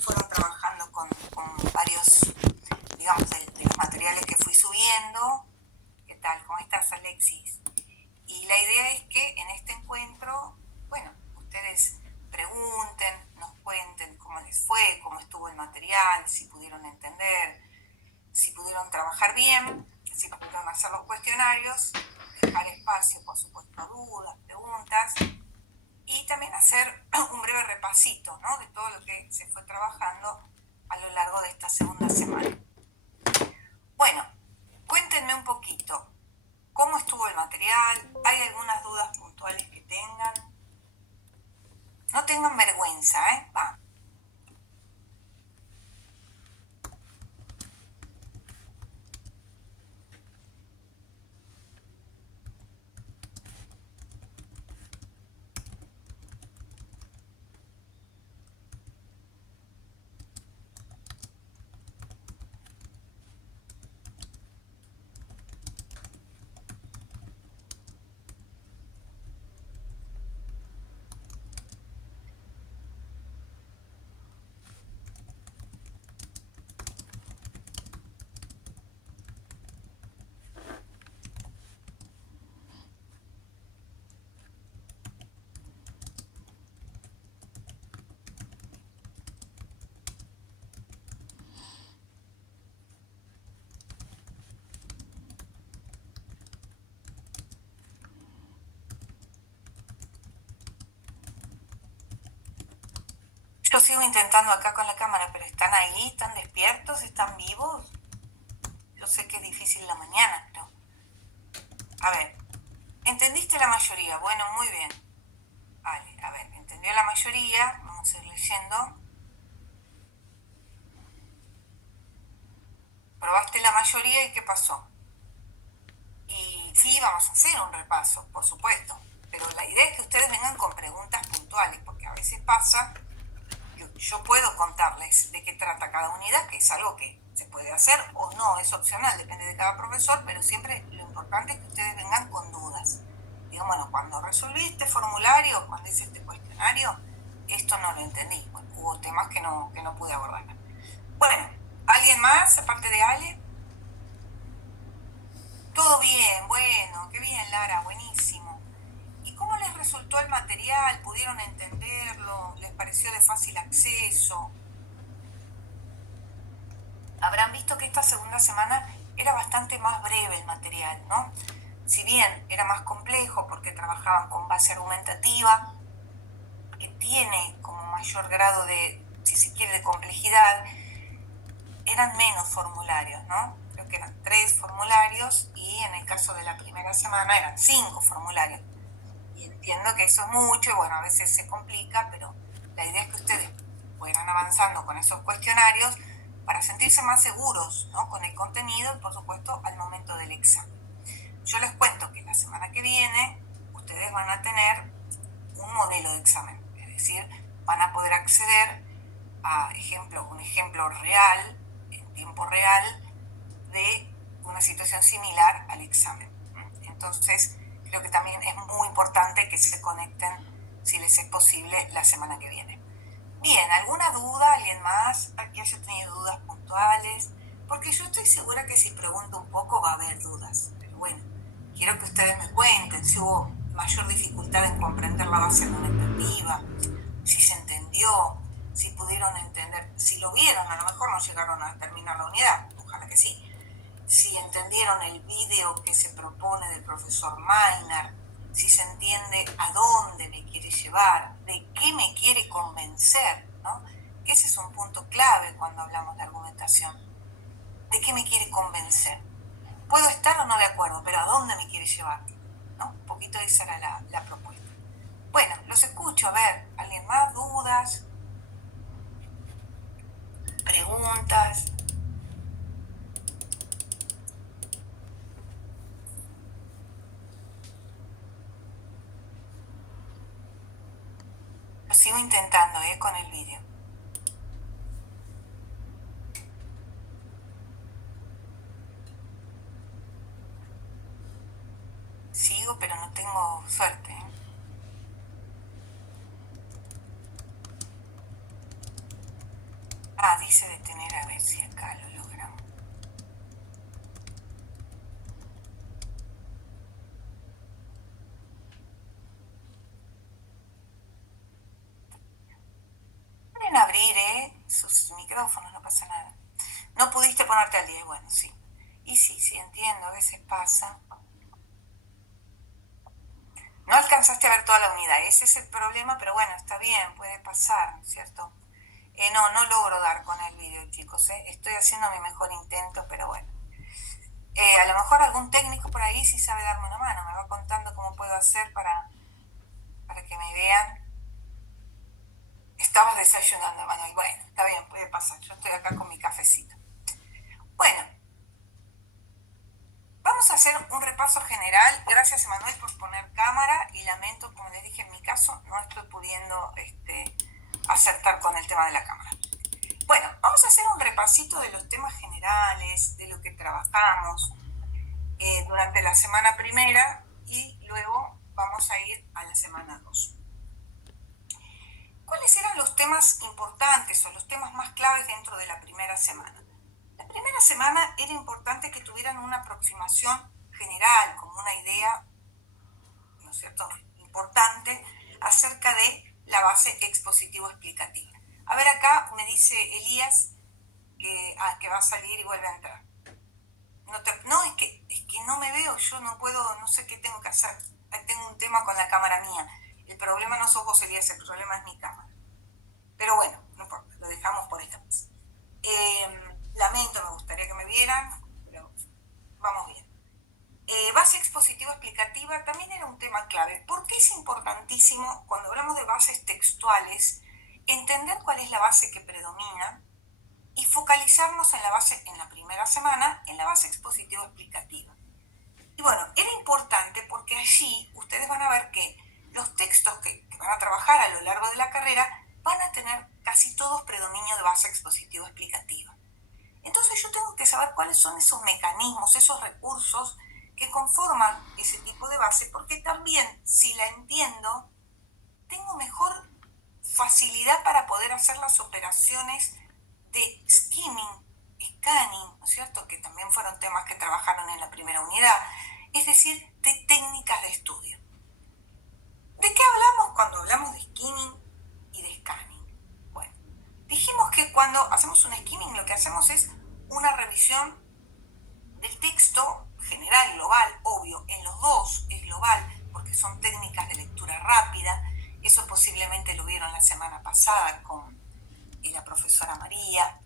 fueron trabajando con varios, digamos, de los materiales que fui subiendo. ¿Qué tal? ¿Cómo estás, Alexis? Y la idea es que en este encuentro, bueno, ustedes pregunten, nos cuenten cómo les fue, cómo estuvo el material, si pudieron entender, si pudieron trabajar bien, si pudieron hacer los cuestionarios, dejar espacio, por supuesto, a dudas, preguntas, y también hacer un breve repasito, ¿no?, de todo lo que se fue trabajando a lo largo de esta segunda semana. Bueno, cuéntenme un poquito, ¿cómo estuvo el material? ¿Hay algunas dudas puntuales que tengan? No tengan vergüenza, Va. Yo sigo intentando acá con la cámara, pero ¿están ahí? ¿Están despiertos? ¿Están vivos? Yo sé que es difícil la mañana, pero... A ver, ¿entendiste la mayoría? Bueno, muy bien. Vale, a ver, ¿entendió la mayoría? Vamos a ir leyendo. Probaste la mayoría y ¿qué pasó? Y sí, vamos a hacer un repaso, por supuesto, pero la idea es que ustedes vengan con preguntas puntuales, porque a veces pasa que yo puedo contarles de qué trata cada unidad, que es algo que se puede hacer o no, es opcional, depende de cada profesor, pero siempre lo importante es que ustedes vengan con dudas. Digo, bueno, cuando resolví este formulario, cuando hice este cuestionario, esto no lo entendí. Bueno, hubo temas que no pude abordar. Bueno, ¿alguien más aparte de Ale? Todo bien, bueno, qué bien, Lara, buenísimo. ¿Y cómo les resultó el material? ¿Pudieron entenderlo? ¿Les pareció de fácil acceso? Habrán visto que esta segunda semana era bastante más breve el material, ¿no? Si bien era más complejo porque trabajaban con base argumentativa, que tiene como mayor grado de, si se quiere, de complejidad, eran menos formularios, ¿no? Creo que eran 3 formularios y en el caso de la primera semana eran 5 formularios. Y entiendo que eso es mucho y bueno, a veces se complica, pero la idea es que ustedes fueran avanzando con esos cuestionarios para sentirse más seguros, ¿no?, con el contenido y por supuesto al momento del examen. Yo les cuento que la semana que viene ustedes van a tener un modelo de examen, es decir, van a poder acceder a un ejemplo real, en tiempo real, de una situación similar al examen. Entonces, creo que también es muy importante que se conecten, si les es posible, la semana que viene. Bien, ¿alguna duda? ¿Alguien más que haya tenido dudas puntuales? Porque yo estoy segura que si pregunto un poco va a haber dudas. Pero bueno, quiero que ustedes me cuenten si hubo mayor dificultad en comprender la base argumentativa, si se entendió, si pudieron entender, si lo vieron, a lo mejor no llegaron a terminar la unidad, ojalá que sí, si entendieron el video que se propone del profesor Maynard, si se entiende a dónde me quiere llevar, de qué me quiere convencer, ¿no? Que ese es un punto clave cuando hablamos de argumentación. ¿De qué me quiere convencer? Puedo estar o no de acuerdo, pero ¿a dónde me quiere llevar? ¿No? Un poquito esa era la propuesta. Bueno, los escucho, a ver, ¿alguien más? ¿Dudas? ¿Preguntas? Lo sigo intentando, con el vídeo. Sigo, pero no tengo suerte, quise detener a ver si acá lo logramos. Pueden abrir sus micrófonos, no pasa nada. No pudiste ponerte al día, bueno, sí. Y sí, entiendo, a veces pasa. No alcanzaste a ver toda la unidad, ese es el problema, pero bueno, está bien, puede pasar, ¿no es cierto? No logro dar con el vídeo, chicos, estoy haciendo mi mejor intento, pero bueno. A lo mejor algún técnico por ahí sí sabe darme una mano, me va contando cómo puedo hacer para que me vean. Estabas desayunando, Manuel. Bueno, está bien, puede pasar. Yo estoy acá con mi cafecito. Bueno, vamos a hacer un repaso general. Gracias, Emanuel, por poner cámara y lamento, como les dije en mi caso, no estoy pudiendo acertar con el tema de la cámara. Bueno, vamos a hacer un repasito de los temas generales, de lo que trabajamos durante la semana primera y luego vamos a ir a la semana 2. ¿Cuáles eran los temas importantes o los temas más claves dentro de la primera semana? La primera semana era importante que tuvieran una aproximación general, como una idea, ¿no es cierto?, importante acerca de la base expositivo-explicativa. A ver, acá me dice Elías que va a salir y vuelve a entrar. Es que no me veo, yo no puedo, no sé qué tengo que hacer. Tengo un tema con la cámara mía. El problema no sos vos, Elías, el problema es mi cámara. Pero bueno, no importa, lo dejamos por esta vez. Lamento, me gustaría que me vieran, pero vamos bien. Base expositiva explicativa también era un tema clave. ¿Por qué es importantísimo, cuando hablamos de bases textuales, entender cuál es la base que predomina y focalizarnos en la base, en la primera semana, en la base expositiva explicativa? Y bueno, era importante porque allí ustedes van a ver que los textos que van a trabajar a lo largo de la carrera van a tener casi todos predominio de base expositiva explicativa. Entonces yo tengo que saber cuáles son esos mecanismos, esos recursos que conforman ese tipo de base, porque también, si la entiendo, tengo mejor facilidad para poder hacer las operaciones de skimming, scanning, ¿no es cierto?, que también fueron temas que trabajaron en la primera unidad, es decir, de técnicas de estudio. ¿De qué hablamos cuando hablamos de skimming y de scanning? Bueno, dijimos que cuando hacemos un skimming lo que hacemos es una revisión del texto general, global, obvio, en los dos es global porque son técnicas de lectura rápida. Eso posiblemente lo vieron la semana pasada con la profesora María.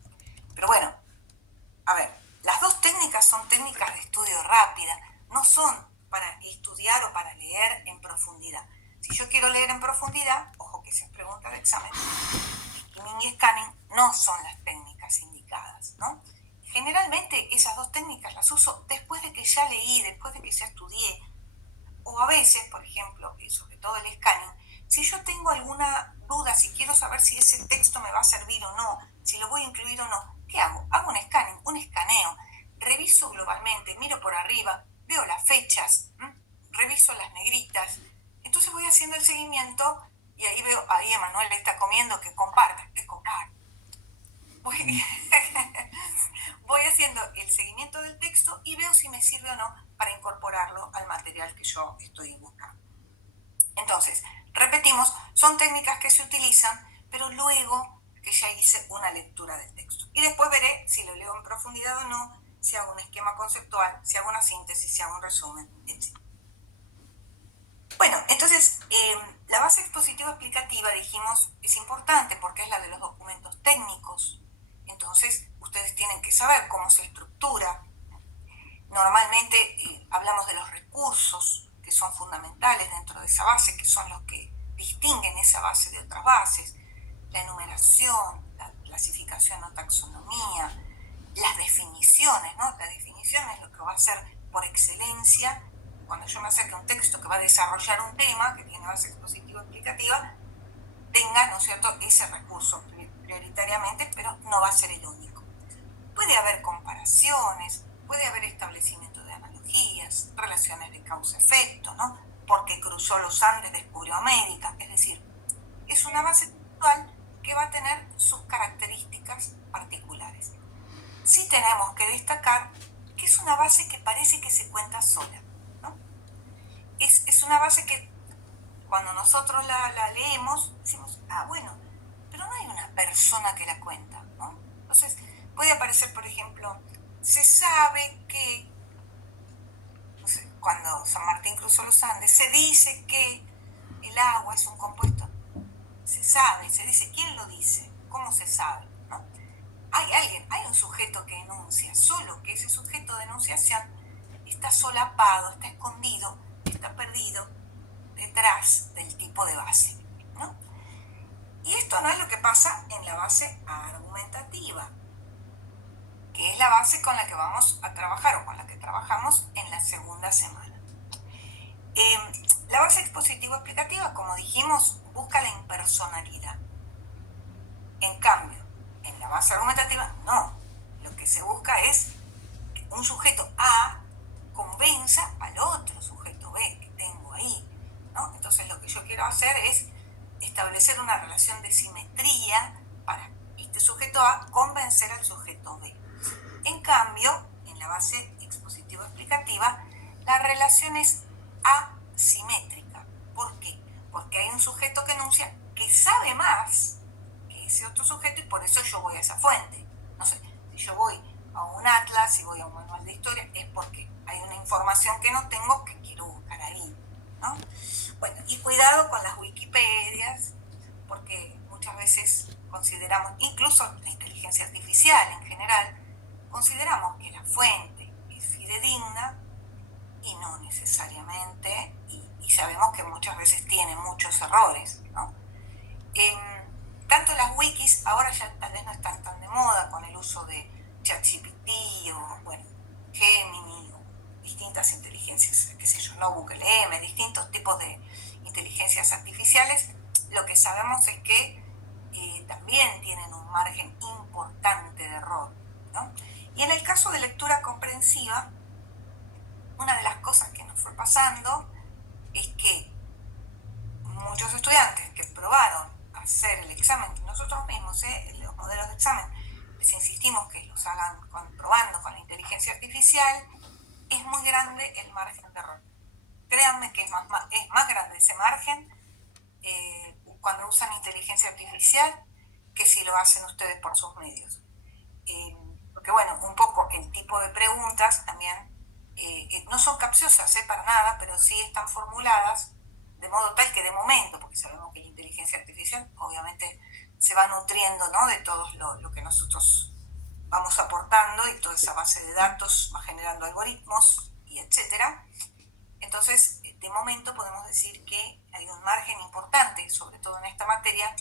Pero bueno, a ver, las dos técnicas son técnicas de estudio rápida, no son para estudiar o para leer en profundidad. Si yo quiero leer en profundidad, ojo que esa es pregunta de examen, skimming y scanning no son las técnicas indicadas, ¿no? Generalmente esas dos técnicas las uso después de que ya leí, después de que ya estudié, o a veces, por ejemplo, y sobre todo el scanning, si yo tengo alguna duda, si quiero saber si ese texto me va a servir o no, si lo voy a incluir o no, ¿qué hago? Hago un scanning, un escaneo, reviso globalmente, miro por arriba, veo las fechas, reviso las negritas, entonces voy haciendo el seguimiento y ahí veo, ahí Emanuel está comiendo, que comparta, que comparta. Voy haciendo el seguimiento del texto y veo si me sirve o no para incorporarlo al material que yo estoy buscando. Entonces, repetimos, son técnicas que se utilizan, pero luego que ya hice una lectura del texto. Y después veré si lo leo en profundidad o no, si hago un esquema conceptual, si hago una síntesis, si hago un resumen, etc. Bueno, entonces, la base expositiva explicativa, dijimos, es importante porque es la de los documentos técnicos. Entonces, ustedes tienen que saber cómo se estructura. Normalmente hablamos de los recursos que son fundamentales dentro de esa base, que son los que distinguen esa base de otras bases. La enumeración, la clasificación o taxonomía, las definiciones, ¿no? La definición es lo que va a ser por excelencia cuando yo me acerque a un texto que va a desarrollar un tema, que tiene base expositiva explicativa, tenga, ¿no es cierto?, ese recurso prioritariamente, pero no va a ser el único. Puede haber comparaciones, puede haber establecimiento de analogías, relaciones de causa-efecto, ¿no? Porque cruzó los Andes, descubrió América. Es decir, es una base textual que va a tener sus características particulares. una base que parece que se cuenta sola, ¿no? Es una base que cuando nosotros la leemos decimos, ah, bueno, pero no hay una persona que la cuenta, ¿no? Entonces puede aparecer, por ejemplo, se sabe que, no sé, cuando San Martín cruzó los Andes, se dice que el agua es un compuesto. Se sabe, se dice, ¿quién lo dice? ¿Cómo se sabe? ¿No? Hay alguien, hay un sujeto que enuncia, solo que ese sujeto de enunciación está solapado, está escondido, está perdido detrás del tipo de base, ¿no? Y esto no es lo que pasa en la base argumentativa, que es la base con la que vamos a trabajar o con la que trabajamos en la segunda semana. La base expositivo-explicativa, como dijimos, busca la impersonalidad. En cambio, en la base argumentativa, no. Lo que se busca es que un sujeto A convenza al otro sujeto B que tengo ahí, ¿no? Entonces lo que yo quiero hacer es establecer una relación de simetría para este sujeto A convencer al sujeto B. En cambio, en la base expositivo-explicativa, la relación es asimétrica. ¿Por qué? Porque hay un sujeto que enuncia que sabe más que ese otro sujeto y por eso yo voy a esa fuente. No sé, si yo voy a un atlas, si voy a un manual de historia, es porque hay una información que no tengo que quiero buscar ahí, ¿no? Bueno, y cuidado con las Wikipedias, porque muchas veces consideramos, incluso la inteligencia artificial en general, consideramos que la fuente es fidedigna y no necesariamente, y sabemos que muchas veces tiene muchos errores, ¿no? Tanto las wikis ahora ya tal vez no están tan de moda con el uso de ChatGPT o, bueno, Gemini o distintas inteligencias, qué sé yo, no Google M, distintos tipos de inteligencias artificiales. Lo que sabemos es que también tienen un margen importante de error, ¿no? Y en el caso de lectura comprensiva, una de las cosas que nos fue pasando es que muchos estudiantes que probaron hacer el examen, nosotros mismos, los modelos de examen, les insistimos que los hagan probando con la inteligencia artificial, es muy grande el margen de error. Créanme que es más grande ese margen cuando usan inteligencia artificial que si lo hacen ustedes por sus medios. Porque bueno, un poco el tipo de preguntas también no son capciosas para nada, pero sí están formuladas de modo tal que de momento, porque sabemos que la inteligencia artificial obviamente se va nutriendo, ¿no?, de todo lo que nosotros vamos aportando y toda esa base de datos va generando algoritmos y etcétera. Entonces, de momento podemos decir que hay un margen importante, sobre todo en esta materia,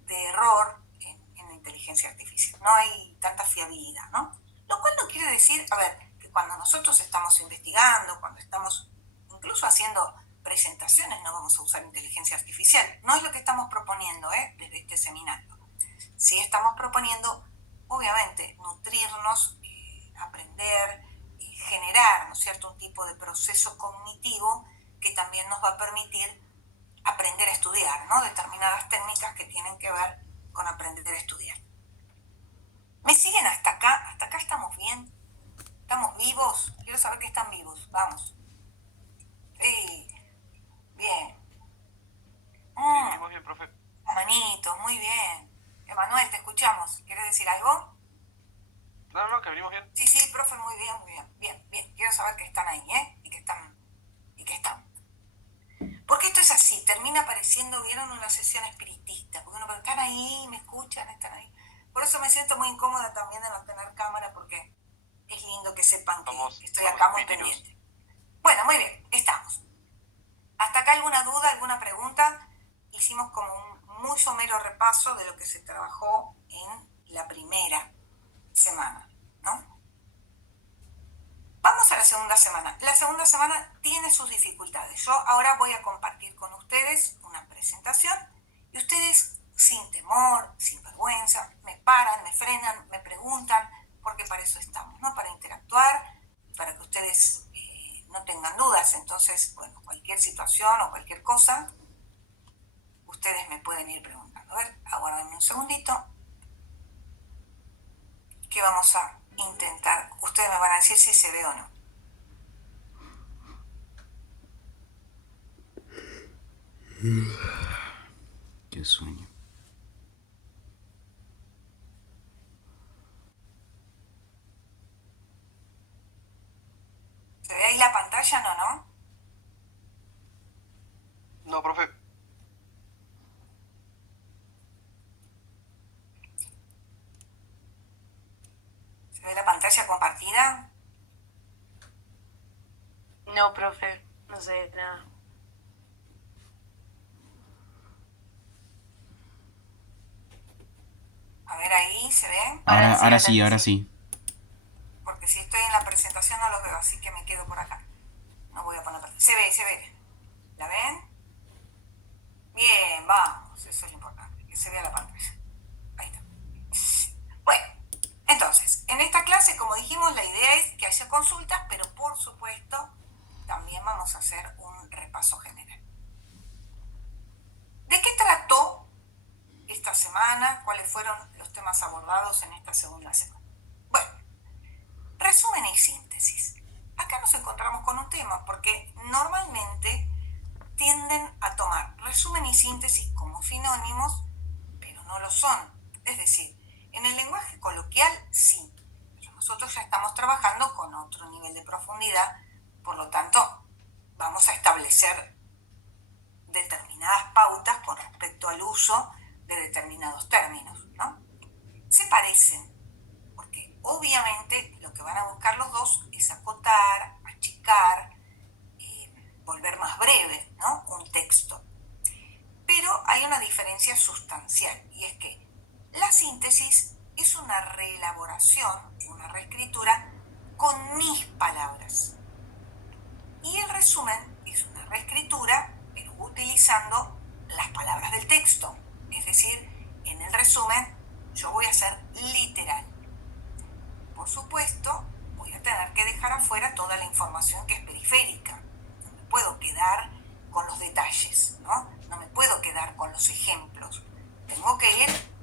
de error en la inteligencia artificial. No hay tanta fiabilidad, ¿no? Lo cual no quiere decir, a ver, que cuando nosotros estamos investigando, cuando estamos incluso haciendo presentaciones, no vamos a usar inteligencia artificial. No es lo que estamos proponiendo desde este seminario. Sí estamos proponiendo, obviamente, nutrirnos, aprender, generar, ¿no es cierto?, un tipo de proceso cognitivo que también nos va a permitir aprender a estudiar, ¿no?, determinadas técnicas que tienen que ver con aprender a estudiar. ¿Me siguen hasta acá? ¿Hasta acá estamos bien? ¿Estamos vivos? Quiero saber que están vivos. Vamos. Sí. Bien. Sí, venimos bien, profe. Manito, muy bien. Emanuel, te escuchamos. ¿Quieres decir algo? No, que venimos bien. Sí, profe, muy bien, muy bien. Bien. Quiero saber que están ahí, y que están. Porque esto es así, termina apareciendo, ¿vieron?, una sesión espiritista. Porque uno, pero están ahí, me escuchan, están ahí. Por eso me siento muy incómoda también de no tener cámara, porque es lindo que sepan que estoy acá muy pendiente. Bueno, muy bien, estamos. ¿Hasta acá alguna duda, alguna pregunta? Hicimos como un muy somero repaso de lo que se trabajó en la primera semana, ¿no? Vamos a la segunda semana. La segunda semana tiene sus dificultades. Yo ahora voy a compartir con ustedes una presentación y ustedes, sin temor, sin vergüenza, me paran, me frenan, me preguntan, porque para eso estamos, ¿no? Para interactuar, para que ustedes no tengan dudas. Entonces, bueno, cualquier situación o cualquier cosa, ustedes me pueden ir preguntando. A ver, aguárdenme un segundito, que vamos a intentar, ustedes me van a decir si se ve o no. Qué sueño. ¿Se ve ahí la pantalla? No. No, profe. ¿Se ve la pantalla compartida? No, profe, no sé nada. A ver ahí, ¿se ve? Ahora sí. Porque si estoy en la presentación no los veo, así que me quedo por acá. No voy a poner... Se ve. ¿La ven? Bien, vamos. Eso es lo importante, que se vea la pantalla. Ahí está. Bueno, entonces, en esta clase, como dijimos, la idea es que haya consultas, pero por supuesto, también vamos a hacer un repaso general. ¿De qué trató esta semana? ¿Cuáles fueron los temas abordados en esta segunda semana? Bueno, resumen y síntesis. Acá nos encontramos con un tema porque normalmente tienden a tomar resumen y síntesis como sinónimos, pero no lo son. Es decir, en el lenguaje coloquial sí, pero nosotros ya estamos trabajando con otro nivel de profundidad, por lo tanto vamos a establecer determinadas pautas con respecto al uso de determinados términos, ¿no? Se parecen, porque obviamente lo que van a buscar los dos es acotar, achicar, volver más breve, ¿no? Un texto. Pero hay una diferencia sustancial, y es que la síntesis es una reelaboración, una reescritura con mis palabras. Y el resumen es una reescritura, pero utilizando las palabras del texto. Es decir, en el resumen yo voy a ser literal. Por supuesto, voy a tener que dejar afuera toda la información que es periférica. No me puedo quedar con los detalles, ¿no? No me puedo quedar con los ejemplos. Tengo que ir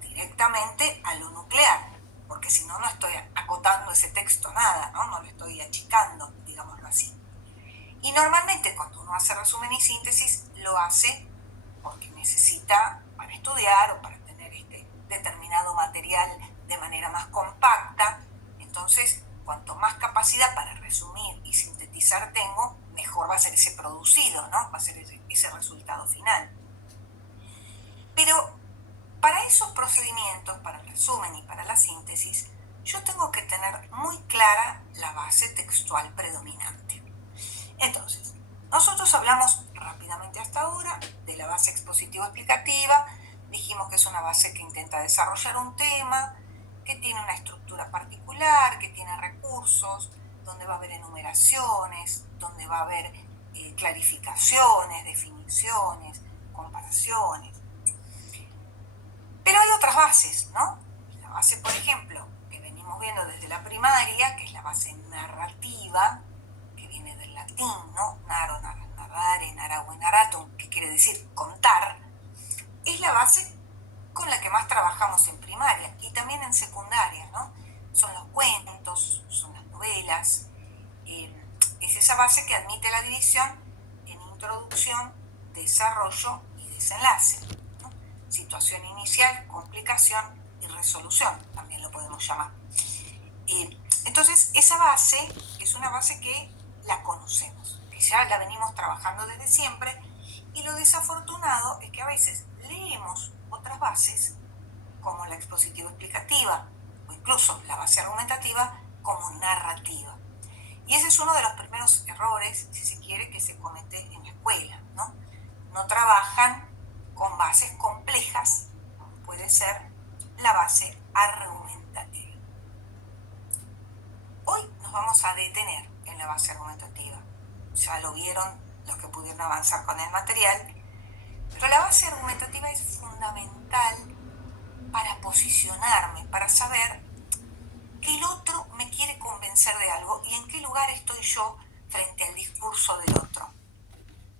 directamente a lo nuclear, porque si no, no estoy acotando ese texto nada, ¿no? No lo estoy achicando, digámoslo así. Y normalmente cuando uno hace resumen y síntesis, lo hace porque necesita para estudiar o para tener determinado material de manera más compacta. Entonces, cuanto más capacidad para resumir y sintetizar tengo, mejor va a ser ese producido, ¿no? Va a ser ese resultado final. Pero para esos procedimientos, para el resumen y para la síntesis, yo tengo que tener muy clara la base textual predominante. Entonces, nosotros hablamos rápidamente hasta ahora de la base expositivo-explicativa. Dijimos que es una base que intenta desarrollar un tema, que tiene una estructura particular, que tiene recursos, donde va a haber enumeraciones, donde va a haber clarificaciones, definiciones, comparaciones. Pero hay otras bases, ¿no? La base, por ejemplo, que venimos viendo desde la primaria, que es la base narrativa, que viene del latín, ¿no? Naro, narrare, narahue, naratum, que quiere decir contar, es la base con la que más trabajamos en primaria y también en secundaria, ¿no? Son los cuentos, son las novelas, es esa base que admite la división en introducción, desarrollo y desenlace, ¿no? Situación inicial, complicación y resolución, también lo podemos llamar. Entonces, esa base es una base que la conocemos, que ya la venimos trabajando desde siempre, y lo desafortunado es que a veces leemos otras bases, como la expositivo-explicativa, o incluso la base argumentativa, como narrativa. Y ese es uno de los primeros errores, si se quiere, que se comete en la escuela, ¿no? No trabajan con bases complejas, como puede ser la base argumentativa. Hoy nos vamos a detener en la base argumentativa. Ya lo vieron los que pudieron avanzar con el material, pero la base argumentativa es fundamental para posicionarme, para saber que el otro me quiere convencer de algo y en qué lugar estoy yo frente al discurso del otro.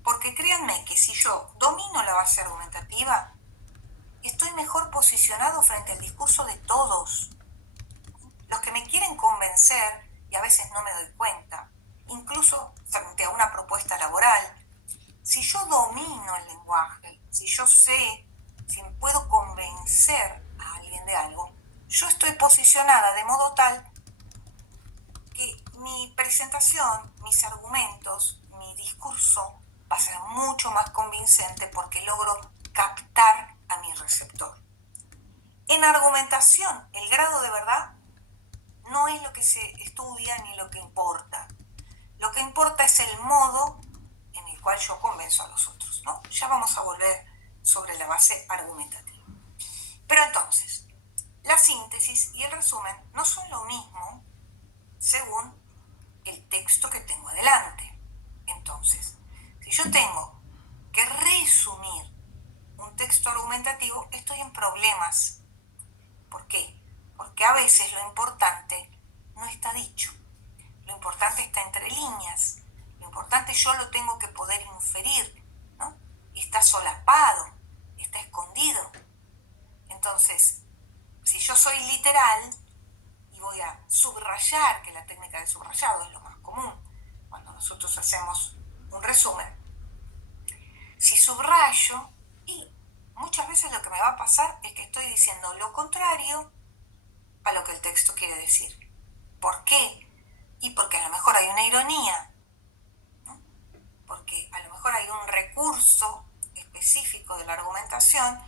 Porque créanme que si yo domino la base argumentativa, estoy mejor posicionado frente al discurso de todos. Los que me quieren convencer y a veces no me doy cuenta. Incluso frente a una propuesta laboral, si yo domino el lenguaje, si yo sé, si puedo convencer a alguien de algo, yo estoy posicionada de modo tal que mi presentación, mis argumentos, mi discurso va a ser mucho más convincente porque logro captar a mi receptor. En argumentación, el grado de verdad no es lo que se estudia ni lo que importa. Lo que importa es el modo en el cual yo convenzo a los otros, ¿no? Ya vamos a volver sobre la base argumentativa. Pero entonces, la síntesis y el resumen no son lo mismo según el texto que tengo adelante. Entonces, si yo tengo que resumir un texto argumentativo, estoy en problemas. ¿Por qué? Porque a veces lo importante no está dicho. Lo importante está entre líneas. Lo importante yo lo tengo que poder inferir, ¿no? Está solapado, está escondido. Entonces, si yo soy literal y voy a subrayar, que la técnica de subrayado es lo más común cuando nosotros hacemos un resumen, si subrayo, y muchas veces lo que me va a pasar es que estoy diciendo lo contrario a lo que el texto quiere decir. ¿Por qué? Y porque a lo mejor hay una ironía, ¿no? Porque a lo mejor hay un recurso específico de la argumentación,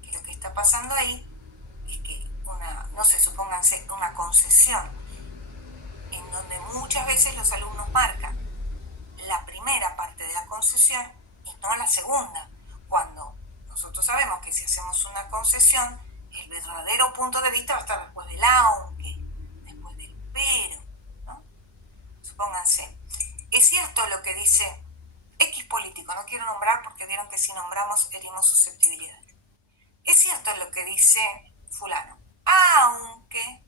que lo que está pasando ahí es que no sé, supónganse una concesión, en donde muchas veces los alumnos marcan la primera parte de la concesión y no la segunda, cuando nosotros sabemos que si hacemos una concesión, el verdadero punto de vista va a estar después del aunque, después del pero, ¿no? Supónganse, es cierto lo que dice X político, no quiero nombrar porque vieron que si nombramos herimos susceptibilidades. Es cierto lo que dice fulano, aunque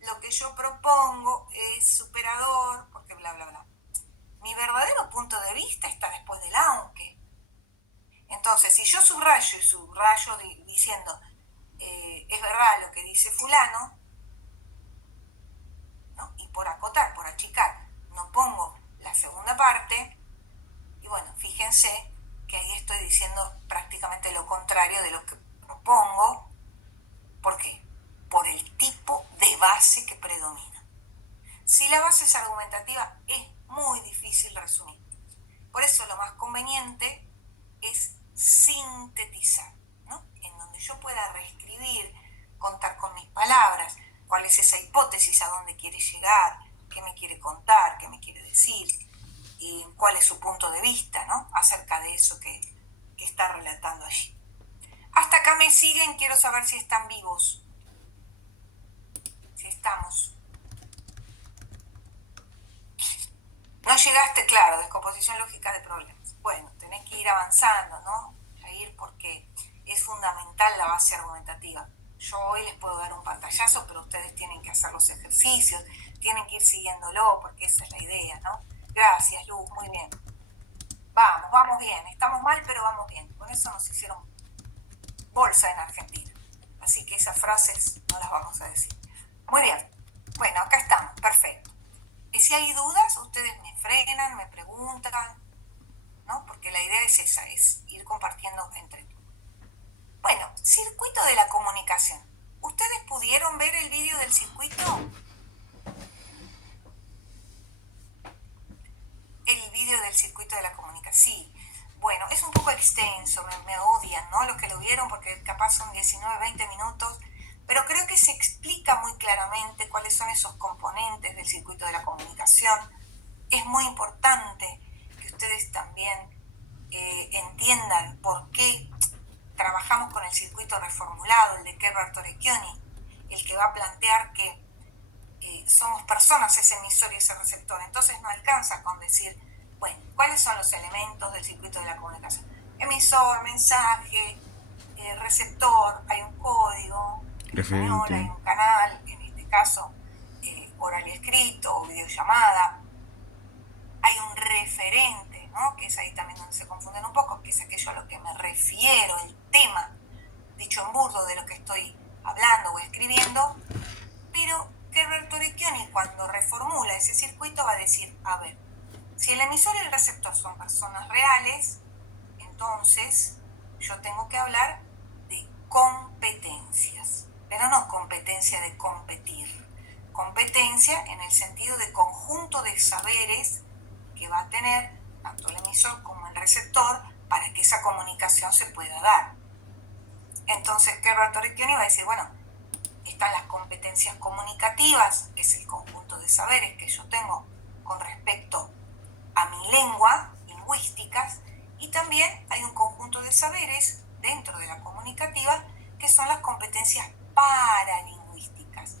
lo que yo propongo es superador, porque bla, bla, bla. Mi verdadero punto de vista está después del aunque. Entonces, si yo subrayo y subrayo diciendo, es verdad lo que dice fulano, ¿no? Y por acotar, por achicar, no pongo la segunda parte, y bueno, fíjense que ahí estoy diciendo prácticamente lo contrario de lo que propongo. ¿Por qué? Por el tipo de base que predomina. Si la base es argumentativa, es muy difícil resumir. Por eso lo más conveniente es sintetizar, ¿no? En donde yo pueda reescribir, contar con mis palabras, cuál es esa hipótesis, a dónde quiere llegar, qué me quiere contar, qué me quiere decir, y cuál es su punto de vista, ¿no? Acerca de eso que está relatando allí. Hasta acá me siguen, quiero saber si están vivos. Si estamos. No llegaste, claro, descomposición lógica de problemas. Bueno, tenés que ir avanzando, ¿no? Jair, porque es fundamental la base argumentativa. Yo hoy les puedo dar un pantallazo, pero ustedes tienen que hacer los ejercicios, tienen que ir siguiéndolo, porque esa es la idea, ¿no? Gracias, Luz, muy bien. Vamos bien. Estamos mal, pero vamos bien. Con eso nos hicieron bolsa en Argentina. Así que esas frases no las vamos a decir. Muy bien. Bueno, acá estamos. Perfecto. Y si hay dudas, ustedes me frenan, me preguntan, ¿no? Porque la idea es esa, es ir compartiendo entre todos. Bueno, circuito de la comunicación. ¿Ustedes pudieron ver el vídeo del circuito? El vídeo del circuito de la comunicación. Sí. Bueno, es un poco extenso, me odian, ¿no? Los que lo vieron, porque capaz son 19, 20 minutos, pero creo que se explica muy claramente cuáles son esos componentes del circuito de la comunicación. Es muy importante que ustedes también entiendan por qué trabajamos con el circuito reformulado, el de Kerber Torecchioni, el que va a plantear que somos personas, ese emisor y ese receptor. Entonces no alcanza con decir, bueno, ¿cuáles son los elementos del circuito de la comunicación? Emisor, mensaje, receptor, hay un código, en español hay un canal, en este caso oral y escrito o videollamada, hay un referente, ¿no? Que es ahí también donde se confunden un poco, que es aquello a lo que me refiero, el tema, dicho en burdo de lo que estoy hablando o escribiendo, pero Kerber Orecchioni, cuando reformula ese circuito, va a decir, a ver, si el emisor y el receptor son personas reales, entonces yo tengo que hablar de competencias, pero no competencia de competir. Competencia en el sentido de conjunto de saberes que va a tener tanto el emisor como el receptor para que esa comunicación se pueda dar. Entonces, Kerr Orecchioni va a decir, bueno, están las competencias comunicativas, que es el conjunto de saberes que yo tengo con respecto a mi lengua, lingüísticas, y también hay un conjunto de saberes dentro de la comunicativa que son las competencias paralingüísticas.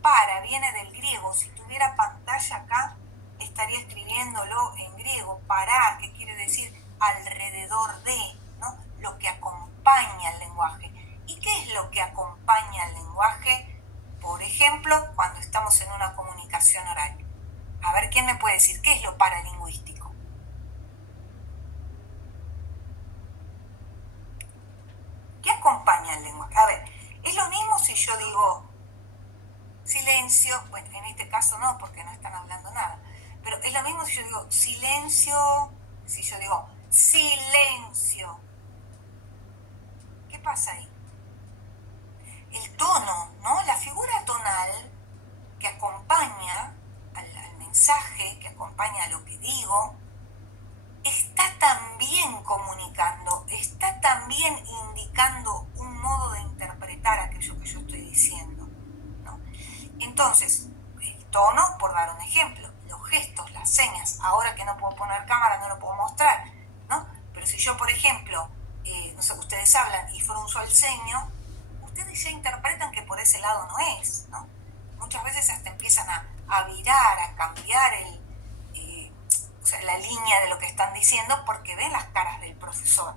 Para viene del griego, si tuviera pantalla acá, estaría escribiéndolo en griego. Para, ¿qué quiere decir? Alrededor de, ¿no? Lo que acompaña al lenguaje. ¿Y qué es lo que acompaña al lenguaje? Por ejemplo, cuando estamos en una comunicación oral. A ver, ¿quién me puede decir qué es lo paralingüístico? ¿Qué acompaña al lenguaje? A ver, es lo mismo si yo digo silencio, bueno, en este caso no, porque no están hablando nada, pero es lo mismo si yo digo silencio, si yo digo silencio. ¿Qué pasa ahí? El tono, ¿no? La figura tonal que acompaña al mensaje, que acompaña a lo que digo, está también comunicando, está también indicando un modo de interpretar aquello que yo estoy diciendo, ¿no? Entonces, el tono, por dar un ejemplo, los gestos, las señas, ahora que no puedo poner cámara no lo puedo mostrar, ¿no? Pero si yo, por ejemplo, no sé, ustedes hablan y frunzo el ceño, ustedes ya interpretan que por ese lado no es, ¿no? Muchas veces hasta empiezan a virar, a cambiar la línea de lo que están diciendo porque ven las caras del profesor.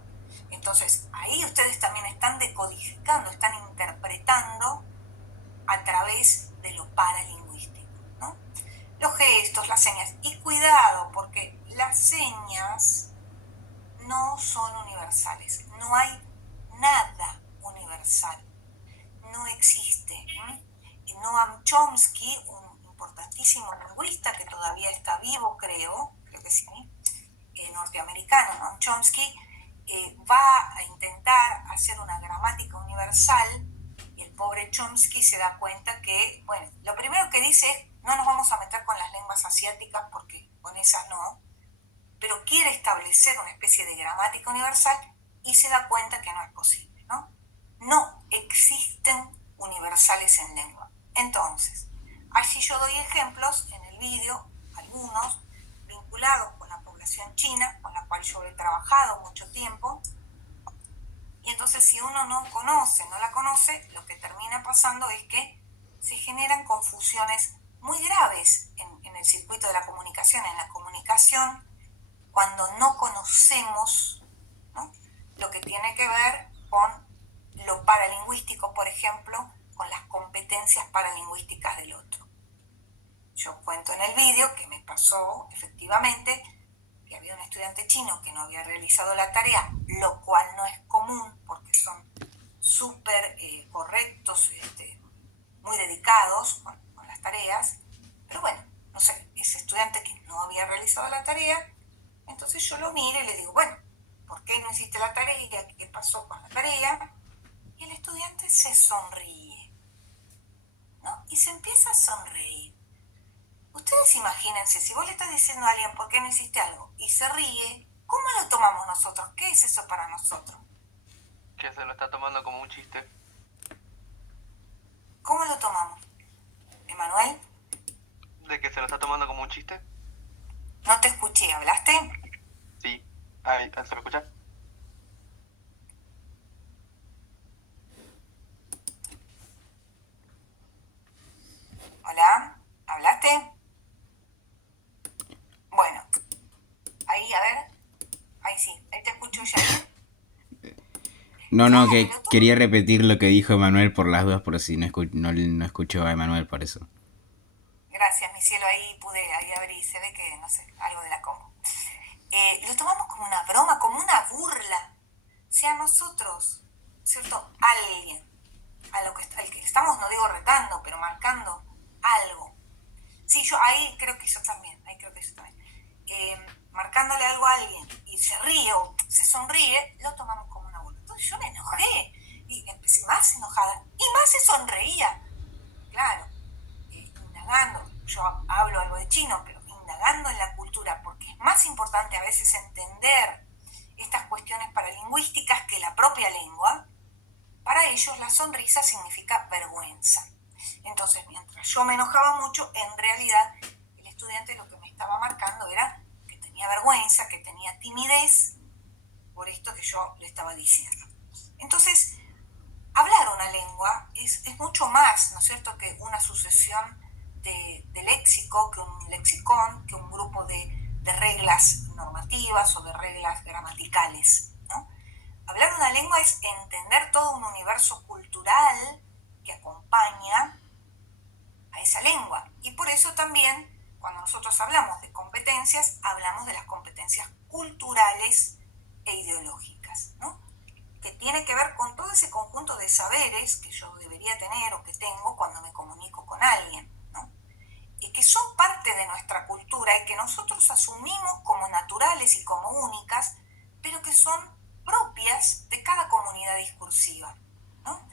Entonces, ahí ustedes también están decodificando, están interpretando a través de lo paralingüístico, ¿no? Los gestos, las señas. Y cuidado, porque las señas no son universales. No hay nada universal. No existe. Noam Chomsky, un importantísimo lingüista que todavía está vivo, creo que sí, norteamericano, Noam Chomsky, va a intentar hacer una gramática universal y el pobre Chomsky se da cuenta que, bueno, lo primero que dice es no nos vamos a meter con las lenguas asiáticas porque con esas no, pero quiere establecer una especie de gramática universal y se da cuenta que no es posible, ¿no? No existen universales en lengua. Entonces, allí yo doy ejemplos en el vídeo, algunos vinculados con la población china, con la cual yo he trabajado mucho tiempo, y entonces si uno no la conoce, lo que termina pasando es que se generan confusiones muy graves en el circuito de la comunicación, en la comunicación, cuando no conocemos, ¿no?, lo que tiene que ver con lo paralingüístico, por ejemplo, con las competencias paralingüísticas del otro. Yo cuento en el vídeo que me pasó efectivamente que había un estudiante chino que no había realizado la tarea, lo cual no es común porque son súper correctos, muy dedicados con las tareas, pero bueno, no sé, ese estudiante que no había realizado la tarea, entonces yo lo miro y le digo, bueno, ¿por qué no hiciste la tarea? ¿Qué pasó con la tarea? Y el estudiante se sonríe, ¿no? Y se empieza a sonreír. Ustedes imagínense, si vos le estás diciendo a alguien por qué no hiciste algo y se ríe, ¿cómo lo tomamos nosotros? ¿Qué es eso para nosotros? Que se lo está tomando como un chiste. ¿Cómo lo tomamos? ¿Emanuel? ¿De que se lo está tomando como un chiste? No te escuché, ¿hablaste? Sí. Ahí, ¿se me escucha? ¿Hola? ¿Hablaste? Bueno, ahí, a ver. Ahí sí, ahí te escucho ya. No, que quería repetir lo que dijo Emanuel por las dudas, por si no escuchó a Emanuel, por eso. Gracias, mi cielo, ahí pude abrir, se ve que, no sé, algo de la combo. Lo tomamos como una broma, como una burla. Si a nosotros, ¿cierto? Alguien, al que estamos, no digo retando, pero marcando algo, Sí, yo ahí creo que yo también, marcándole algo a alguien y se ríe o se sonríe, lo tomamos como una burla. Entonces yo me enojé y empecé más enojada y más se sonreía. Claro, indagando, yo hablo algo de chino, pero indagando en la cultura, porque es más importante a veces entender estas cuestiones paralingüísticas que la propia lengua. Para ellos la sonrisa significa vergüenza. Entonces, mientras yo me enojaba mucho, en realidad el estudiante lo que me estaba marcando era que tenía vergüenza, que tenía timidez por esto que yo le estaba diciendo. Entonces, hablar una lengua es mucho más, ¿no es cierto?, que una sucesión de léxico, que un lexicón, que un grupo de reglas normativas o de reglas gramaticales, ¿no? Hablar una lengua es entender todo un universo cultural que acompaña a esa lengua. Y por eso también, cuando nosotros hablamos de competencias, hablamos de las competencias culturales e ideológicas, ¿no? Que tiene que ver con todo ese conjunto de saberes que yo debería tener o que tengo cuando me comunico con alguien, ¿no? Y que son parte de nuestra cultura y que nosotros asumimos como naturales y como únicas, pero que son propias de cada comunidad discursiva, ¿no?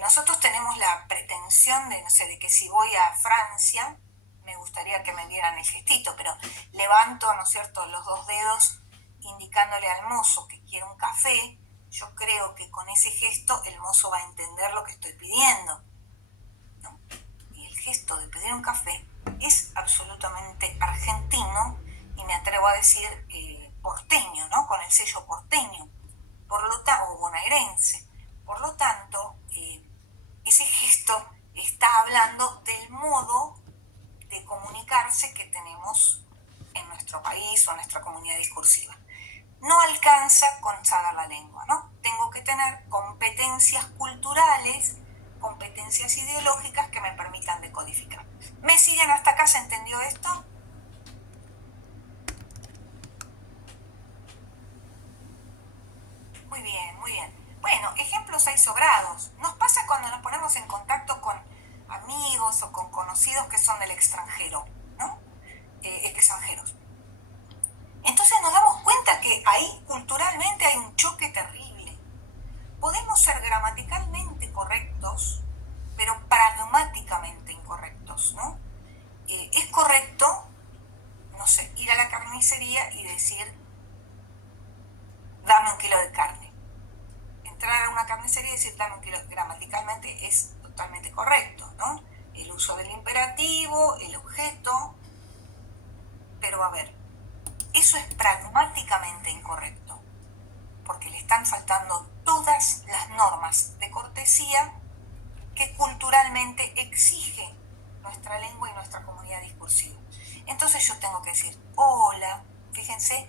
Nosotros tenemos la pretensión de, no sé, de que si voy a Francia, me gustaría que me dieran el gestito, pero levanto, ¿no es cierto?, los dos dedos indicándole al mozo que quiero un café. Yo creo que con ese gesto el mozo va a entender lo que estoy pidiendo, ¿no? Y el gesto de pedir un café es absolutamente argentino y me atrevo a decir porteño, ¿no? Con el sello porteño, o bonaerense. Por lo tanto, ese gesto está hablando del modo de comunicarse que tenemos en nuestro país o en nuestra comunidad discursiva. No alcanza con saber la lengua, ¿no? Tengo que tener competencias culturales, competencias ideológicas que me permitan decodificar. ¿Me siguen hasta acá? ¿Se entendió esto? Muy bien, muy bien. Bueno, ejemplos hay sobrados. Nos pasa cuando nos ponemos en contacto con amigos o con conocidos que son del extranjero, ¿no? Extranjeros. Entonces nos damos cuenta que ahí culturalmente hay un choque terrible. Podemos ser gramaticalmente correctos, pero pragmáticamente incorrectos, ¿no? Es correcto, no sé, ir a la carnicería y decir, dame 1 kilo de carne. Entrar a una carnicería y decir, dame 1 kilo, gramaticalmente es totalmente correcto, ¿no? El uso del imperativo, el objeto, pero a ver, eso es pragmáticamente incorrecto, porque le están faltando todas las normas de cortesía que culturalmente exige nuestra lengua y nuestra comunidad discursiva. Entonces yo tengo que decir, hola, fíjense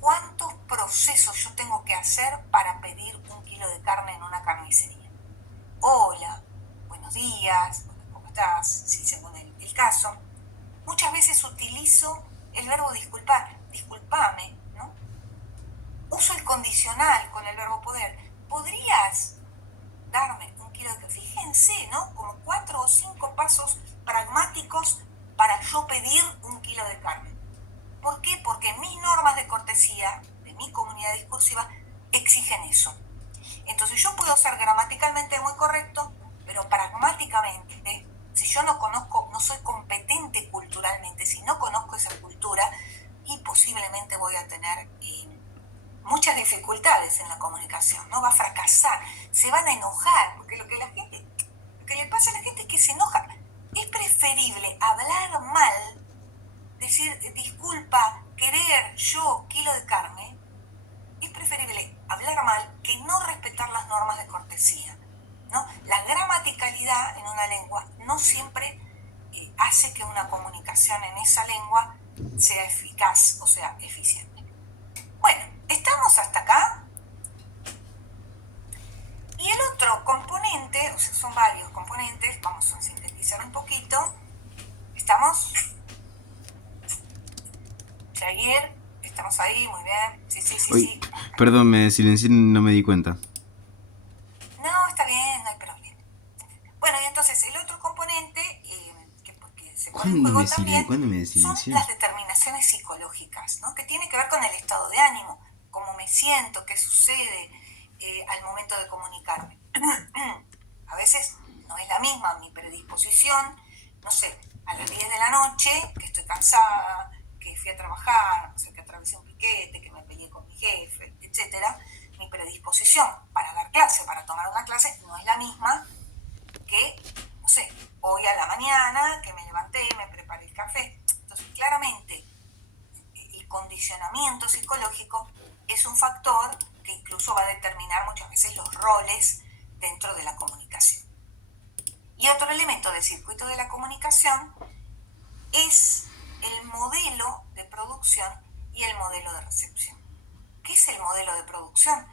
cuántos procesos yo tengo que hacer para pedir 1 kilo de carne en una carnicería. Hola, buenos días, ¿cómo estás? Sí, según el caso. Muchas veces utilizo el verbo disculpar, disculpame, ¿no? Uso el condicional con el verbo poder. ¿Podrías darme 1 kilo de carne? Fíjense, ¿no? Como 4 o 5 pasos pragmáticos para yo pedir 1 kilo de carne. ¿Por qué? Porque mis normas de cortesía de mi comunidad discursiva exigen eso. Entonces yo puedo ser gramaticalmente muy correcto, pero pragmáticamente, si yo no conozco, no soy competente culturalmente, si no conozco esa cultura, y posiblemente voy a tener muchas dificultades en la comunicación, ¿no? Va a fracasar, se van a enojar, porque lo que le pasa a la gente es que se enoja. Es preferible hablar mal, decir disculpa, querer yo 1 kilo de carne, es preferible hablar mal que no respetar las normas de cortesía, ¿no? La gramaticalidad en una lengua no siempre hace que una comunicación en esa lengua sea eficaz o sea eficiente. Bueno, ¿estamos hasta acá? Y el otro componente, o sea, son varios componentes, vamos a sintetizar un poquito. ¿Estamos? Jair, ¿estamos ahí? Muy bien. Sí, Uy, sí. perdón, me silencié, no me di cuenta. No, está bien, no hay problema. Bueno, y entonces el otro componente que se puede con el juego también ¿Cuándo me son silenció? las determinaciones psicológicas, ¿no? Que tiene que ver con el estado de ánimo, cómo me siento, qué sucede al momento de comunicarme. A veces no es la misma mi predisposición, no sé, a las 10 de la noche, que estoy cansada, que fui a trabajar, no sé, que atravesé un piquete, que me peleé con mi jefe, etcétera. Mi predisposición para dar clase, para tomar una clase, no es la misma que, no sé, hoy a la mañana, que me levanté, me preparé el café. Entonces, claramente, el condicionamiento psicológico es un factor que incluso va a determinar muchas veces los roles dentro de la comunicación. Y otro elemento del circuito de la comunicación es el modelo de producción y el modelo de recepción. ¿Qué es el modelo de producción?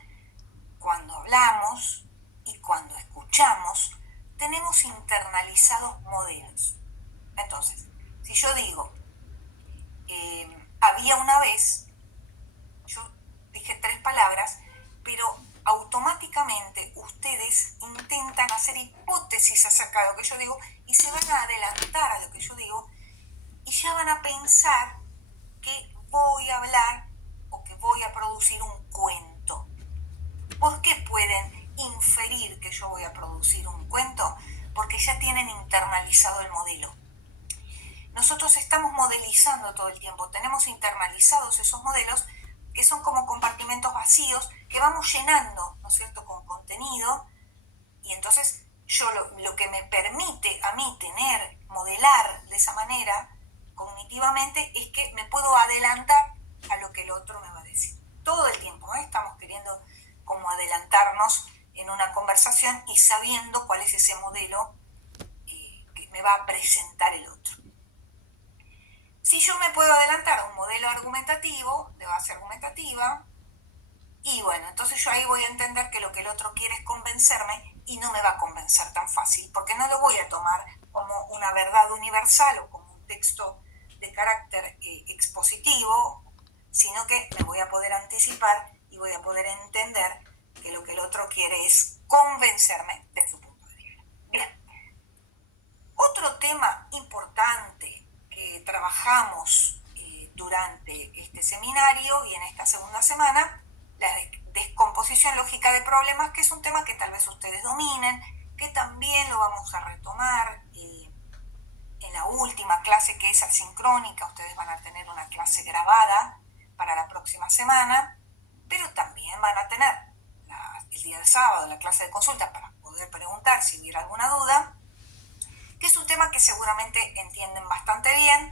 Cuando hablamos y cuando escuchamos, tenemos internalizados modelos. Entonces, si yo digo, había una vez, yo dije 3 palabras, pero automáticamente ustedes intentan hacer hipótesis acerca de lo que yo digo y se van a adelantar a lo que yo digo y ya van a pensar que voy a hablar o que voy a producir un cuento. ¿Por qué pueden inferir que yo voy a producir un cuento? Porque ya tienen internalizado el modelo. Nosotros estamos modelizando todo el tiempo, tenemos internalizados esos modelos que son como compartimentos vacíos que vamos llenando, ¿no es cierto?, con contenido, y entonces yo lo que me permite a mí tener, modelar de esa manera cognitivamente es que me puedo adelantar a lo que el otro me va a decir. Todo el tiempo, ¿eh? Estamos queriendo como adelantarnos en una conversación y sabiendo cuál es ese modelo que me va a presentar el otro. Si yo me puedo adelantar a un modelo argumentativo, de base argumentativa, y bueno, entonces yo ahí voy a entender que lo que el otro quiere es convencerme y no me va a convencer tan fácil, porque no lo voy a tomar como una verdad universal o como un texto de carácter expositivo, sino que me voy a poder anticipar y voy a poder entender que lo que el otro quiere es convencerme de su punto de vista. Bien. Otro tema importante que trabajamos durante este seminario y en esta segunda semana, la descomposición lógica de problemas, que es un tema que tal vez ustedes dominen, que también lo vamos a retomar en la última clase, que es asincrónica. Ustedes van a tener una clase grabada para la próxima semana, pero también van a tener el día de sábado la clase de consulta para poder preguntar si hubiera alguna duda, que es un tema que seguramente entienden bastante bien,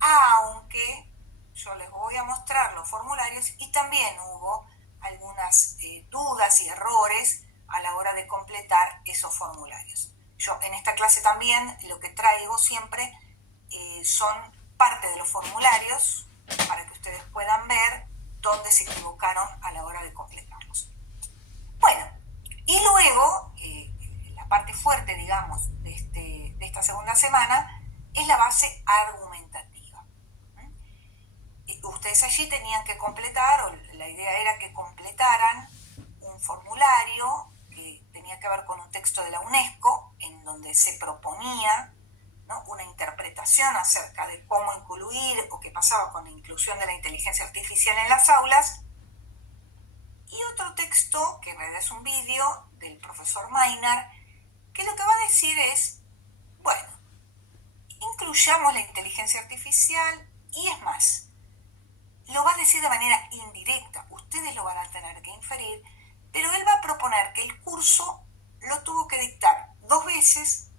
aunque yo les voy a mostrar los formularios y también hubo algunas dudas y errores a la hora de completar esos formularios. Yo en esta clase también lo que traigo siempre son parte de los formularios para que ustedes puedan ver dónde se equivocaron a la hora de completarlos. Bueno, y luego la parte fuerte, digamos, de esta segunda semana es la base argumentativa. Ustedes allí tenían que completar, o la idea era que completaran un formulario que tenía que ver con un texto de la UNESCO, en donde se proponía, ¿no?, una interpretación acerca de cómo incluir o qué pasaba con la inclusión de la inteligencia artificial en las aulas, y otro texto, que en realidad es un vídeo del profesor Maynard, que lo que va a decir es, bueno, incluyamos la inteligencia artificial, y es más, lo va a decir de manera indirecta, ustedes lo van a tener que inferir, pero él va a proponer que el curso lo tuvo que dictar 2 veces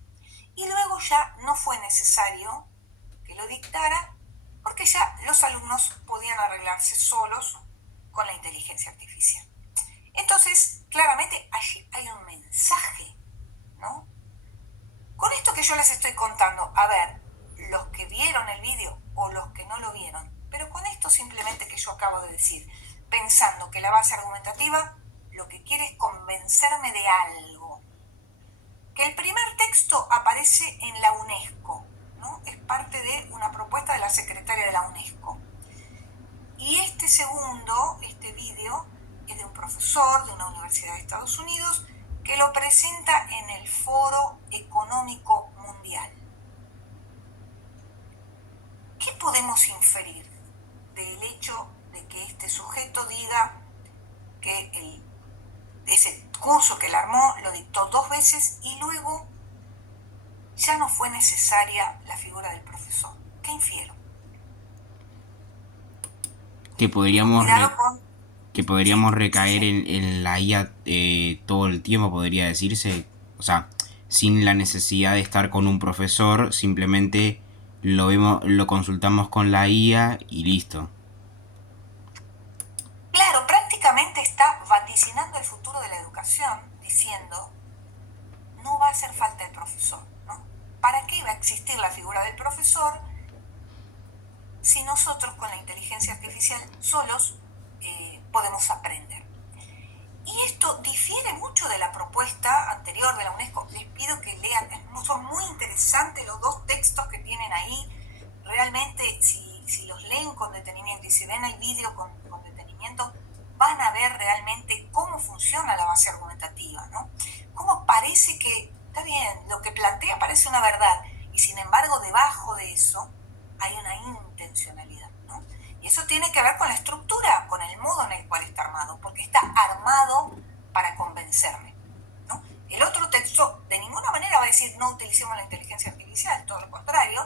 y luego ya no fue necesario que lo dictara porque ya los alumnos podían arreglarse solos con la inteligencia artificial. Entonces, claramente allí hay un mensaje, ¿no? Con esto que yo les estoy contando, a ver, los que vieron el vídeo o los que no lo vieron, pero con esto simplemente que yo acabo de decir, pensando que la base argumentativa lo que quiere es convencerme de algo. Que el primer texto aparece en la UNESCO, ¿no? Es parte de una propuesta de la secretaria de la UNESCO. Y este segundo, este vídeo, es de un profesor de una universidad de Estados Unidos que lo presenta en el Foro Económico Mundial. podemos inferir del hecho de que este sujeto diga que ese curso que él armó lo dictó 2 veces y luego ya no fue necesaria la figura del profesor? ¿Qué infiero? Que podríamos, Cuidado con... que podríamos Sí, recaer sí. en la IA todo el tiempo, podría decirse. O sea, sin la necesidad de estar con un profesor, simplemente lo vemos, lo consultamos con la IA y listo. Claro, prácticamente está vaticinando el futuro de la educación diciendo no va a hacer falta el profesor, ¿no? ¿Para qué va a existir la figura del profesor si nosotros con la inteligencia artificial solos podemos aprender? Y esto difiere mucho de la propuesta anterior de la UNESCO. Les pido que lean, son muy interesantes los 2 textos que tienen ahí. Realmente, si los leen con detenimiento y si ven el vídeo con detenimiento, van a ver realmente cómo funciona la base argumentativa, ¿no? Cómo parece que, está bien, lo que plantea parece una verdad, y sin embargo, debajo de eso hay una intencionalidad, ¿no? Y eso tiene que ver con la estructura, con el modo en el cual está armado, porque está armado para convencerme, ¿no? El otro texto de ninguna manera va a decir no utilicemos la inteligencia artificial, todo lo contrario,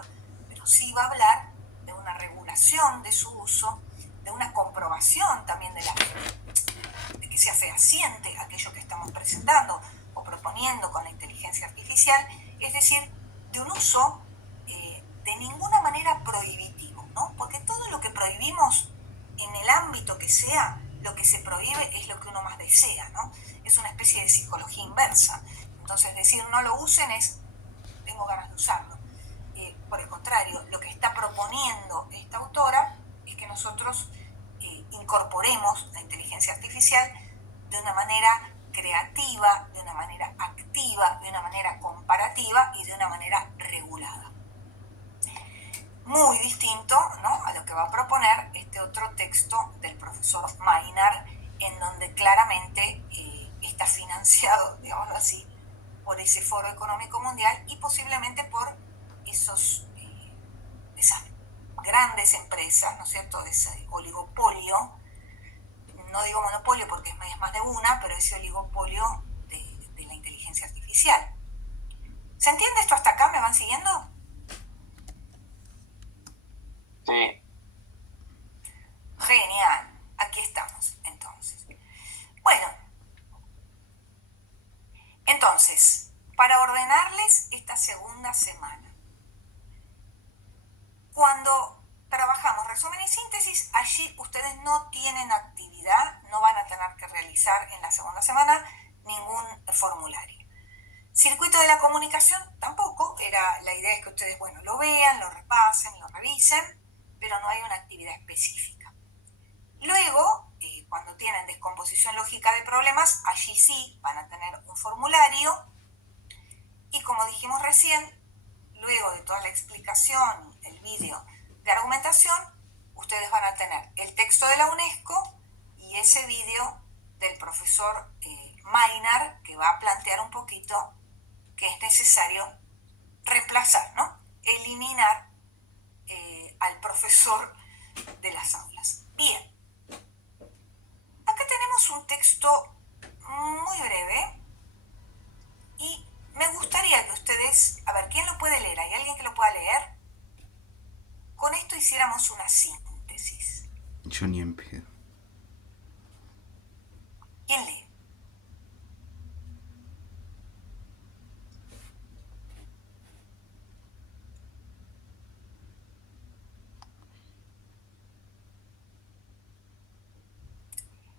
pero sí va a hablar de una regulación de su uso, de una comprobación también de que sea fehaciente aquello que estamos presentando o proponiendo con la inteligencia artificial, es decir, de un uso de ninguna manera prohibitivo, ¿no? Porque todo lo que prohibimos en el ámbito que sea, lo que se prohíbe es lo que uno más desea, ¿no? Es una especie de psicología inversa. Entonces decir no lo usen es tengo ganas de usarlo. Por el contrario, lo que está proponiendo esta autora es que nosotros incorporemos la inteligencia artificial de una manera creativa, de una manera activa, de una manera comparativa y de una manera regulada. Muy distinto, ¿no?, a lo que va a proponer este otro texto del profesor Maynard, en donde claramente está financiado, digámoslo así, por ese Foro Económico Mundial y posiblemente por esas grandes empresas, ¿no es cierto?, de ese oligopolio, no digo monopolio porque es más de una, pero ese oligopolio de la inteligencia artificial. ¿Se entiende esto hasta acá? ¿Me van siguiendo? Sí. Genial, aquí estamos entonces. Bueno, entonces, para ordenarles esta segunda semana, cuando trabajamos resumen y síntesis, allí ustedes no tienen actividad, no van a tener que realizar en la segunda semana ningún formulario. Circuito de la comunicación tampoco, la idea es que ustedes, bueno, lo vean, lo repasen, lo revisen, pero no hay una actividad específica. Luego, cuando tienen descomposición lógica de problemas, allí sí van a tener un formulario y como dijimos recién, luego de toda la explicación, el vídeo de argumentación, ustedes van a tener el texto de la UNESCO y ese vídeo del profesor Maynard, que va a plantear un poquito que es necesario reemplazar, ¿no?, eliminar al profesor de las aulas. Bien, acá tenemos un texto muy breve y me gustaría que ustedes, a ver, ¿quién lo puede leer? ¿Hay alguien que lo pueda leer? Con esto hiciéramos una síntesis. Yo ni en pedo. ¿Quién lee?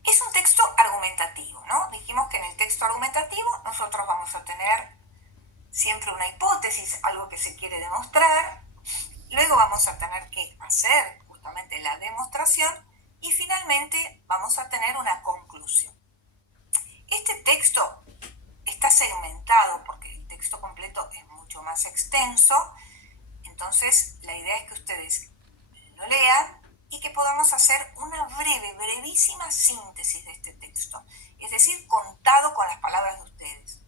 Es un texto argumentativo, ¿no? Dijimos que en el texto argumentativo nosotros vamos a tener siempre una hipótesis, algo que se quiere demostrar, luego vamos a tener que hacer justamente la demostración y finalmente vamos a tener una conclusión. Este texto está segmentado porque el texto completo es mucho más extenso, entonces la idea es que ustedes lo lean y que podamos hacer una brevísima síntesis de este texto, es decir, contado con las palabras de ustedes.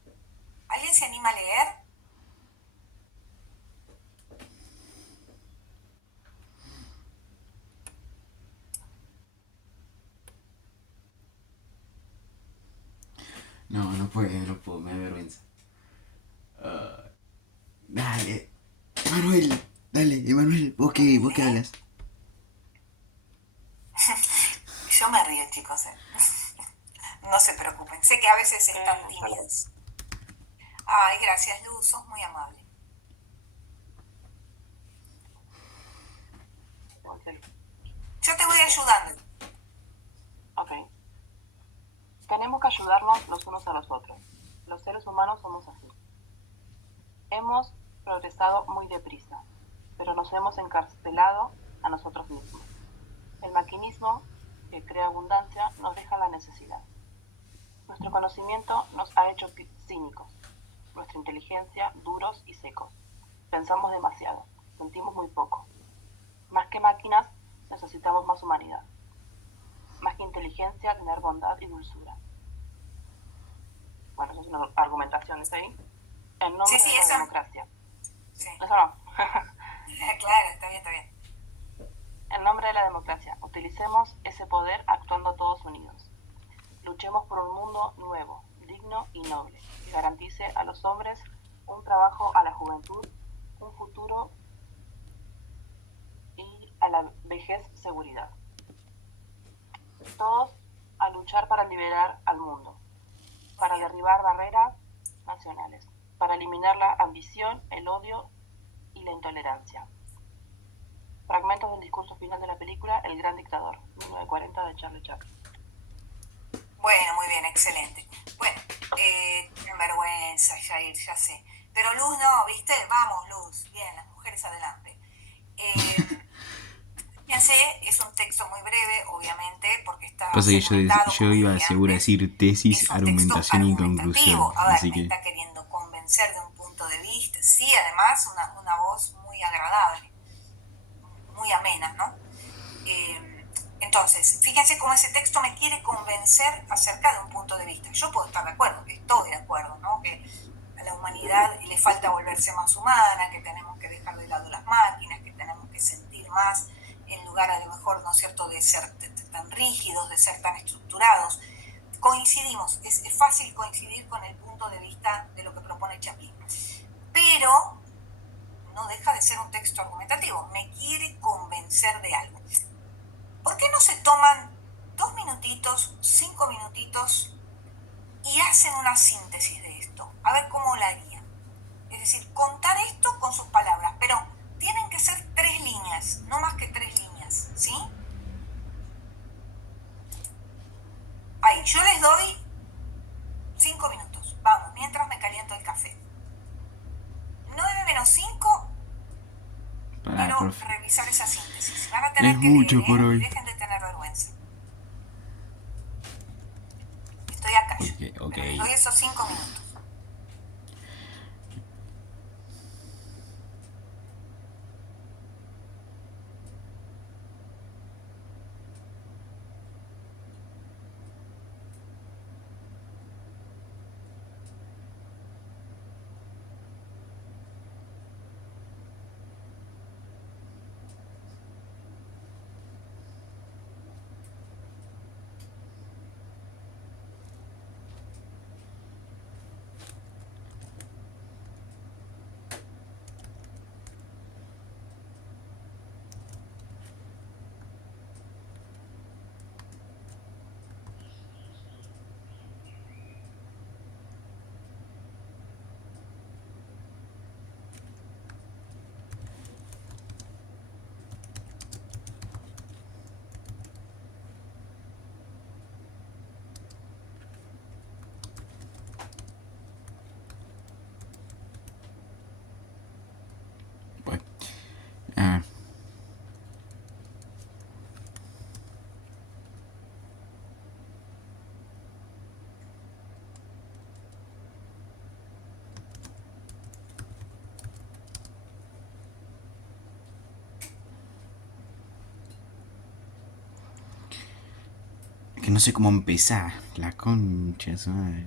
¿Alguien se anima a leer? No, no puedo, me da vergüenza. Ah, dale. Emanuel, dale, Emanuel, vos qué hablas. Yo me río, chicos. No se preocupen. Sé que a veces están Perdón. tímidos. Ay, gracias, Luz. Sos muy amable. Ok. Yo te voy ayudando. Ok. Tenemos que ayudarnos los unos a los otros. Los seres humanos somos así. Hemos progresado muy deprisa, pero nos hemos encarcelado a nosotros mismos. El maquinismo, que crea abundancia, nos deja la necesidad. Nuestro conocimiento nos ha hecho cínicos, nuestra inteligencia duros y secos. Pensamos demasiado, sentimos muy poco. Más que máquinas, necesitamos más humanidad. Más que inteligencia, tener bondad y dulzura. Bueno, eso es una argumentación, ¿está ahí? En nombre Sí, de la eso. democracia. Sí. Eso no. Claro, está bien, está bien. En nombre de la democracia, utilicemos ese poder actuando todos unidos. Luchemos por un mundo nuevo, digno y noble, que garantice a los hombres un trabajo, a la juventud, un futuro y a la vejez seguridad. Todos a luchar para liberar al mundo, para derribar barreras nacionales, para eliminar la ambición, el odio y la intolerancia. Fragmentos del discurso final de la película El Gran Dictador, 1940, de Charlie Chaplin. Bueno, muy bien, excelente. Bueno, tienen vergüenza, Jair, ya sé. Pero Luz no, ¿viste? Vamos, Luz. Bien, las mujeres adelante. Fíjense, es un texto muy breve, obviamente, porque está Pasa que segmentado, yo como iba dije seguro a antes. decir tesis, Es un texto argumentación y conclusión. argumentativo. A ver, Así me que. está queriendo convencer de un punto de vista. Sí, además, una voz muy agradable, muy amena, ¿no? Entonces, fíjense cómo ese texto me quiere convencer acerca de un punto de vista. Yo puedo estar de acuerdo, que estoy de acuerdo, ¿no? Que a la humanidad le falta volverse más humana, que tenemos que dejar de lado las máquinas, que tenemos que sentir más, en lugar a lo mejor, ¿no es cierto?, de ser tan rígidos, de ser tan estructurados. Coincidimos, es fácil coincidir con el punto de vista de lo que propone Chaplin. Pero no deja de ser un texto argumentativo, me quiere convencer de algo. ¿Por qué no se toman 2 minutitos, 5 minutitos y hacen una síntesis de esto? A ver cómo la harían. Es decir, contar esto con sus palabras, pero tienen que ser 3 líneas, no más que 3 líneas, ¿sí? Ahí, yo les doy 5 minutos. Vamos, mientras me caliento el café. 9 menos 5, Pará, quiero profe. revisar esa síntesis. Van a tener Es que leer, mucho por y hoy. dejen de tener vergüenza. Estoy acá yo, Ok. pero les doy esos 5 minutos. Bueno. Ah. Que no sé cómo empezar. La concha, su madre.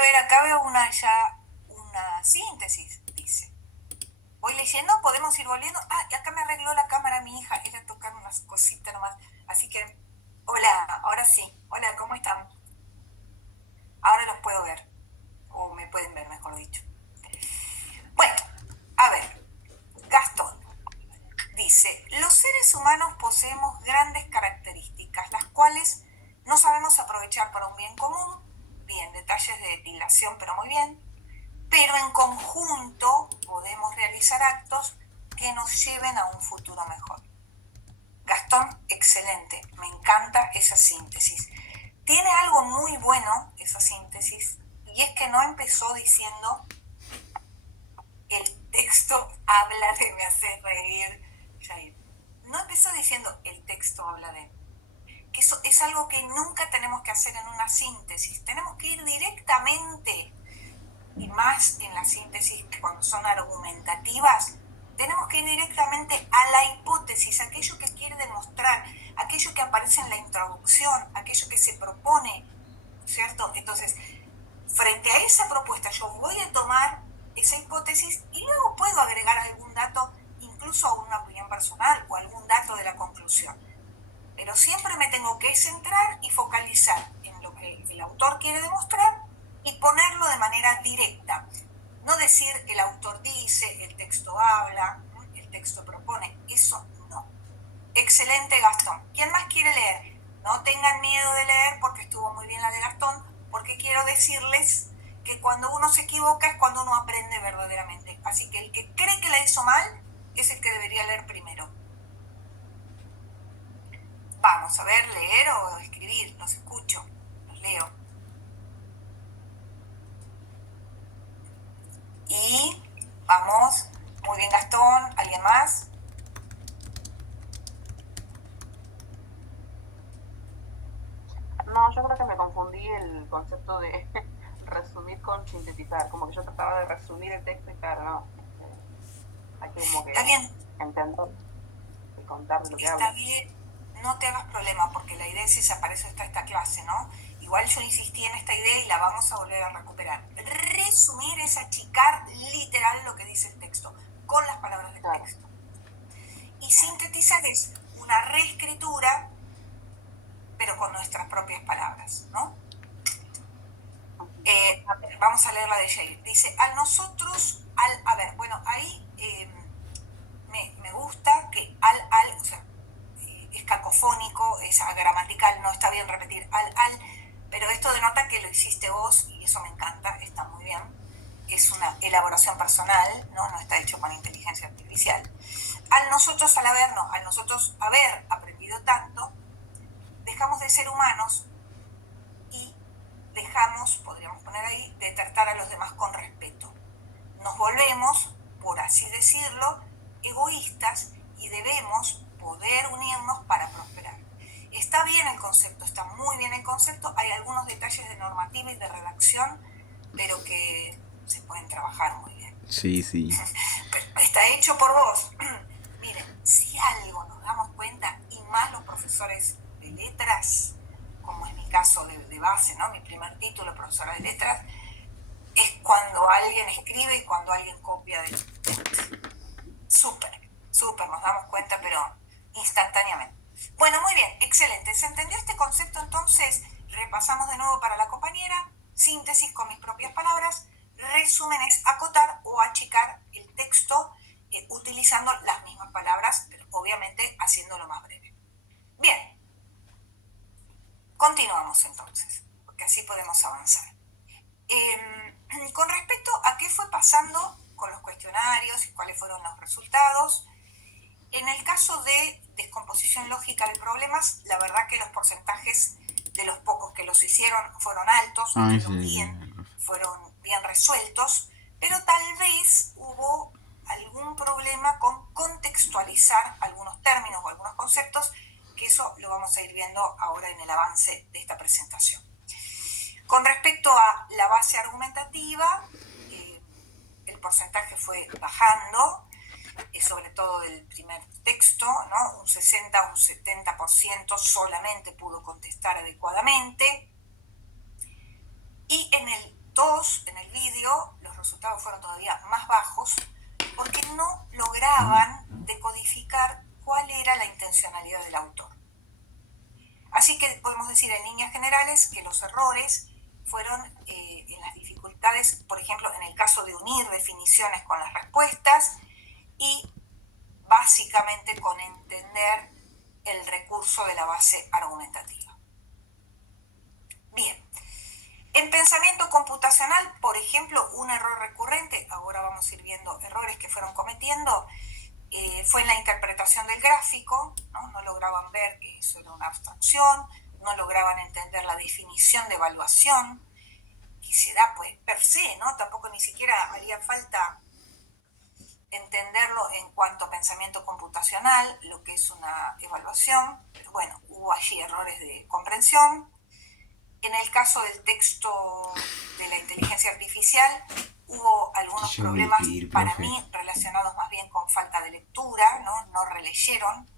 ver, acá veo una síntesis, dice. Voy leyendo, podemos ir volviendo. Ah, y acá me arregló la cámara mi hija, era tocar unas cositas nomás. Así que, hola, ahora sí. Hola, ¿cómo están? Ahora los puedo ver, o me pueden ver, mejor dicho. Bueno, a ver, Gastón dice, los seres humanos poseemos grandes características, las cuales no sabemos aprovechar para un bien común, bien, detalles de dilación, pero muy bien, pero en conjunto podemos realizar actos que nos lleven a un futuro mejor. Gastón, excelente, me encanta esa síntesis. Tiene algo muy bueno esa síntesis, y es que no empezó diciendo el texto habla de, me hace reír, Jair. No empezó diciendo el texto habla de, que eso es algo que nunca tenemos que hacer en una síntesis. Tenemos que ir directamente, y más en las síntesis cuando son argumentativas, tenemos que ir directamente a la hipótesis, aquello que quiere demostrar, aquello que aparece en la introducción, aquello que se propone, ¿cierto? Entonces, frente a esa propuesta, yo voy a tomar esa hipótesis y luego puedo agregar algún dato, incluso a una opinión personal o algún dato de la conclusión. Pero siempre me tengo que centrar y focalizar en lo que el autor quiere demostrar y ponerlo de manera directa. No decir el autor dice, el texto habla, el texto propone, eso no. Excelente, Gastón. ¿Quién más quiere leer? No tengan miedo de leer porque estuvo muy bien la de Gastón, porque quiero decirles que cuando uno se equivoca es cuando uno aprende verdaderamente. Así que el que cree que la hizo mal es el que debería leer primero. Vamos a ver, leer o escribir, los escucho, los leo. Y vamos, muy bien Gastón, ¿alguien más? No, yo creo que me confundí el concepto de resumir con sintetizar, como que yo trataba de resumir el texto y claro, no. Hay que como que Está bien. entender y contar de lo que Está habla. bien, no te hagas problema porque la idea es esa, para eso está esta clase, ¿no? Igual yo insistí en esta idea y la vamos a volver a recuperar. Resumir es achicar literal lo que dice el texto, con las palabras del Claro. texto. Y sintetizar es una reescritura, pero con nuestras propias palabras, ¿no? A ver, vamos a leer la de Jair. Dice, a ver, bueno, ahí me gusta que o sea, es cacofónico, es gramatical, no está bien repetir pero esto denota que lo hiciste vos y eso me encanta, está muy bien. Es una elaboración personal, no está hecho con inteligencia artificial. Al nosotros haber aprendido tanto, dejamos de ser humanos y dejamos, podríamos poner ahí, de tratar a los demás con respeto. Nos volvemos, por así decirlo, egoístas y debemos poder unirnos para prosperar. Está bien el concepto, está muy bien el concepto, hay algunos detalles de normativa y de redacción, pero que se pueden trabajar muy bien. Sí, sí. Pero está hecho por vos. Miren, si algo nos damos cuenta, y más los profesores de letras, como es mi caso de base, ¿no? Mi primer título, profesora de letras, es cuando alguien escribe y cuando alguien copia del texto. Súper, nos damos cuenta, pero instantáneamente. Bueno, muy bien, excelente. ¿Se entendió este concepto entonces? Repasamos de nuevo para la compañera. Síntesis con mis propias palabras. Resumen es acotar o achicar el texto utilizando las mismas palabras, pero obviamente haciéndolo más breve. Bien, continuamos entonces, porque así podemos avanzar. Con respecto a qué fue pasando con los cuestionarios y cuáles fueron los resultados, en el caso de descomposición lógica de problemas, la verdad que los porcentajes de los pocos que los hicieron fueron altos, fueron bien resueltos, pero tal vez hubo algún problema con contextualizar algunos términos o algunos conceptos, que eso lo vamos a ir viendo ahora en el avance de esta presentación. Con respecto a la base argumentativa, el porcentaje fue bajando, sobre todo del primer texto, ¿no? Un 60 o un 70% solamente pudo contestar adecuadamente. Y en el 2, en el vídeo, los resultados fueron todavía más bajos porque no lograban decodificar cuál era la intencionalidad del autor. Así que podemos decir en líneas generales que los errores fueron en las dificultades, por ejemplo, en el caso de unir definiciones con las respuestas y básicamente con entender el recurso de la base argumentativa. Bien, en pensamiento computacional, por ejemplo, un error recurrente, ahora vamos a ir viendo errores que fueron cometiendo, fue en la interpretación del gráfico, ¿no? No lograban ver que eso era una abstracción, no lograban entender la definición de evaluación, que se da pues per se, ¿no? Tampoco ni siquiera haría falta entenderlo en cuanto a pensamiento computacional, lo que es una evaluación, pero bueno, hubo allí errores de comprensión. En el caso del texto de la inteligencia artificial, hubo algunos problemas para mí relacionados más bien con falta de lectura, no releyeron,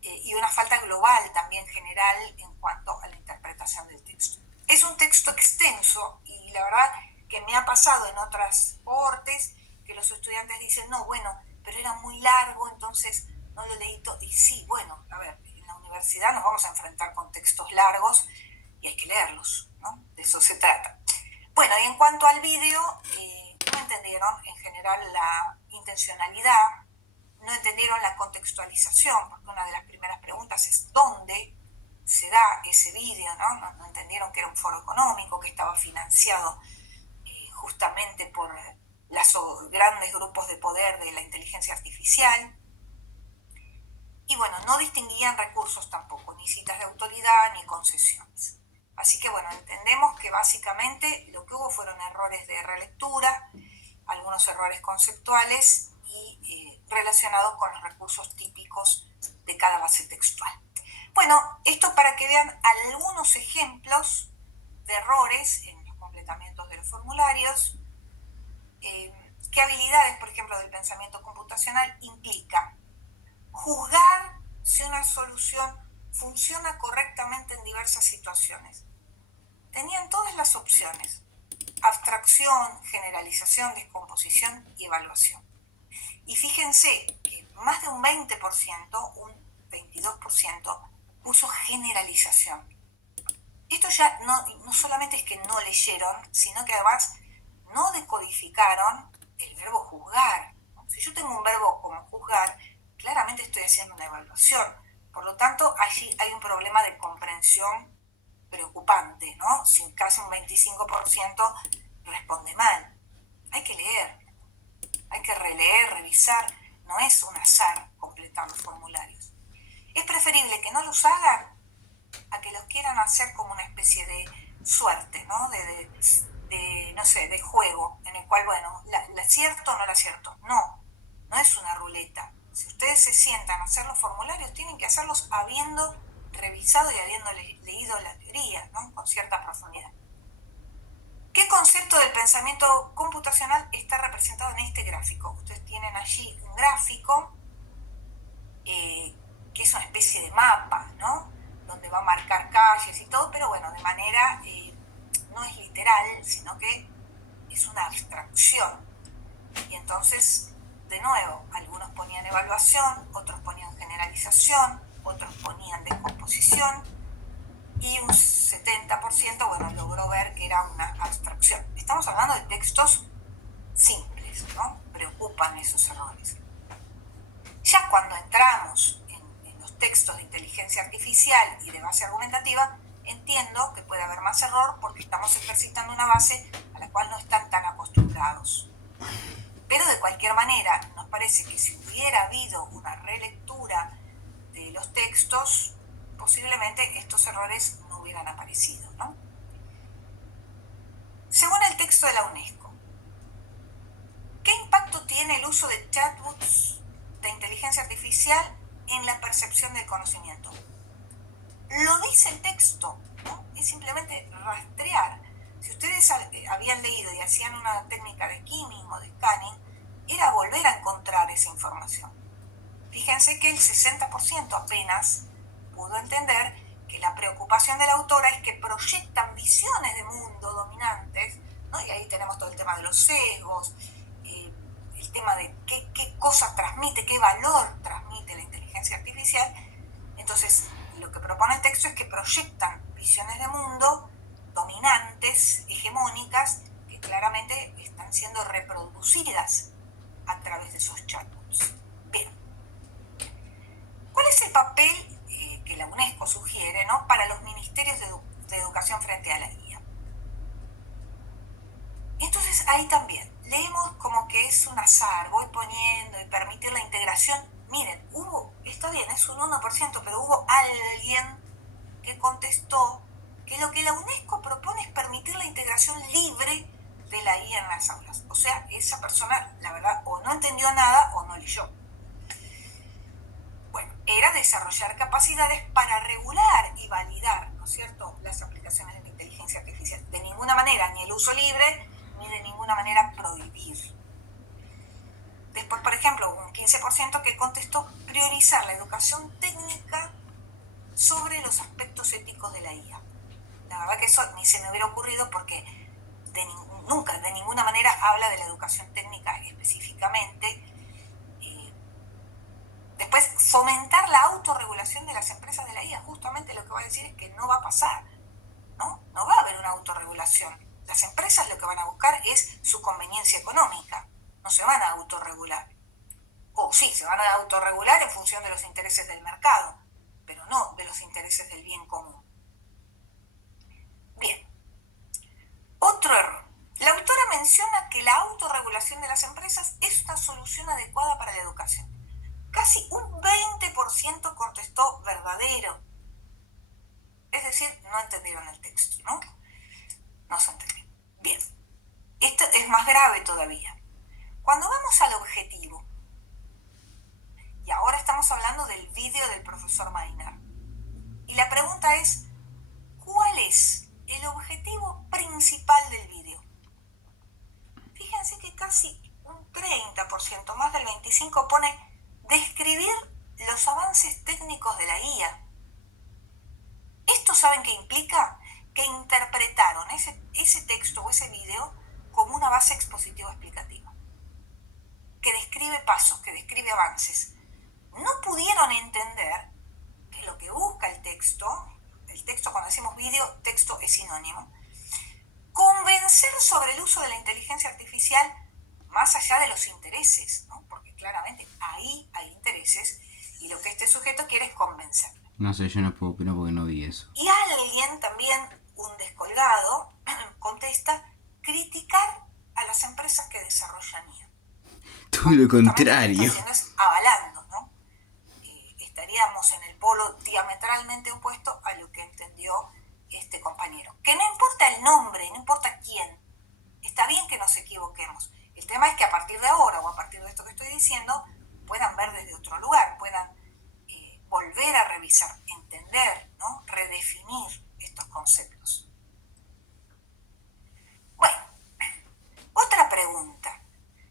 y una falta global también general en cuanto a la interpretación del texto. Es un texto extenso y la verdad que me ha pasado en otras cohortes que los estudiantes dicen, no, bueno, pero era muy largo, entonces no lo leí todo. Y sí, bueno, a ver, en la universidad nos vamos a enfrentar con textos largos y hay que leerlos, ¿no? De eso se trata. Bueno, y en cuanto al vídeo, no entendieron en general la intencionalidad, no entendieron la contextualización, porque una de las primeras preguntas es ¿dónde se da ese vídeo? No entendieron que era un foro económico, que estaba financiado justamente por los grandes grupos de poder de la inteligencia artificial. Y bueno, no distinguían recursos tampoco, ni citas de autoridad, ni concesiones. Así que bueno, entendemos que básicamente lo que hubo fueron errores de relectura, algunos errores conceptuales y relacionados con los recursos típicos de cada base textual. Bueno, esto para que vean algunos ejemplos de errores en los completamientos de los formularios. ¿Qué habilidades, por ejemplo, del pensamiento computacional implica? Juzgar si una solución funciona correctamente en diversas situaciones. Tenían todas las opciones: abstracción, generalización, descomposición y evaluación. Y fíjense que más de un 20%, un 22%, puso generalización. Esto ya no solamente es que no leyeron, sino que además no decodificaron el verbo juzgar. Si yo tengo un verbo como juzgar, claramente estoy haciendo una evaluación. Por lo tanto, allí hay un problema de comprensión preocupante, ¿no? Si casi un 25% responde mal. Hay que leer, hay que releer, revisar. No es un azar completar los formularios. Es preferible que no los hagan a que los quieran hacer como una especie de suerte, ¿no? No sé, de juego, en el cual, bueno, ¿la acierto o no la acierto? No es una ruleta. Si ustedes se sientan a hacer los formularios, tienen que hacerlos habiendo revisado y habiendo leído la teoría, ¿no? Con cierta profundidad. ¿Qué concepto del pensamiento computacional está representado en este gráfico? Ustedes tienen allí un gráfico que es una especie de mapa, ¿no? Donde va a marcar calles y todo, pero bueno, de manera no es literal, sino que es una abstracción. Y entonces, de nuevo, algunos ponían evaluación, otros ponían generalización, otros ponían descomposición, y un 70%, bueno, logró ver que era una abstracción. Estamos hablando de textos simples, ¿no? Preocupan esos errores. Ya cuando entramos en los textos de inteligencia artificial y de base argumentativa, entiendo que puede haber más error porque estamos ejercitando una base a la cual no están tan acostumbrados. Pero de cualquier manera, nos parece que si hubiera habido una relectura de los textos, posiblemente estos errores no hubieran aparecido, ¿no? Según el texto de la UNESCO, ¿qué impacto tiene el uso de chatbots de inteligencia artificial en la percepción del conocimiento? Lo dice el texto, ¿no? Es simplemente rastrear. Si ustedes habían leído y hacían una técnica de skimming o de scanning, era volver a encontrar esa información. Fíjense que el 60% apenas pudo entender que la preocupación de la autora es que proyectan visiones de mundo dominantes, ¿no? Y ahí tenemos todo el tema de los sesgos, el tema de qué cosa transmite, qué valor transmite la inteligencia artificial. Entonces, lo que propone el texto es que proyectan visiones de mundo dominantes, hegemónicas, que claramente están siendo reproducidas a través de esos chatbots. Bien. ¿Cuál es el papel que la UNESCO sugiere, ¿no?, para los ministerios de educación frente a la IA? Entonces ahí también leemos como que es un azar, voy poniendo y permitir la integración. Miren, está bien, es un 1%, pero hubo alguien que contestó que lo que la UNESCO propone es permitir la integración libre de la IA en las aulas. O sea, esa persona, la verdad, o no entendió nada o no leyó. Bueno, era desarrollar capacidades para regular y validar, ¿no es cierto?, las aplicaciones de la inteligencia artificial. De ninguna manera, ni el uso libre, ni de ninguna manera prohibir. Después, por ejemplo, un 15% que contestó priorizar la educación técnica sobre los aspectos éticos de la IA. La verdad que eso ni se me hubiera ocurrido porque nunca, de ninguna manera habla de la educación técnica específicamente. Después, fomentar la autorregulación de las empresas de la IA. Justamente lo que va a decir es que no va a pasar, ¿no? No va a haber una autorregulación. Las empresas lo que van a buscar es su conveniencia económica. No se van a autorregular. O sí, se van a autorregular en función de los intereses del mercado, pero no de los intereses del bien común. Bien. Otro error. La autora menciona que la autorregulación de las empresas es una solución adecuada para la educación. Casi un 20% contestó verdadero. Es decir, no entendieron el texto, ¿no? No se entendió. Bien. Esto es más grave todavía. Cuando vamos al objetivo, y ahora estamos hablando del vídeo del profesor Maynard, y la pregunta es, ¿cuál es el objetivo principal del vídeo? Fíjense que casi un 30%, más del 25%, pone describir los avances técnicos de la IA. ¿Esto saben qué implica? Que interpretaron ese texto o ese video como una base expositiva explicativa, que describe pasos, que describe avances. No pudieron entender que lo que busca el texto, cuando decimos video, texto es sinónimo, convencer sobre el uso de la inteligencia artificial más allá de los intereses, ¿no? Porque claramente ahí hay intereses y lo que este sujeto quiere es convencer. No sé, yo no puedo opinar porque no vi eso. Y alguien también, un descolgado, contesta, criticar a las empresas que desarrollan IA. Todo lo contrario. Lo que está haciendo es avalando, ¿no? Estaríamos en el polo diametralmente opuesto a lo que entendió este compañero. Que no importa el nombre, no importa quién, está bien que nos equivoquemos. El tema es que a partir de ahora o a partir de esto que estoy diciendo, puedan ver desde otro lugar, puedan volver a revisar, entender, ¿no?, redefinir estos conceptos. Bueno, otra pregunta.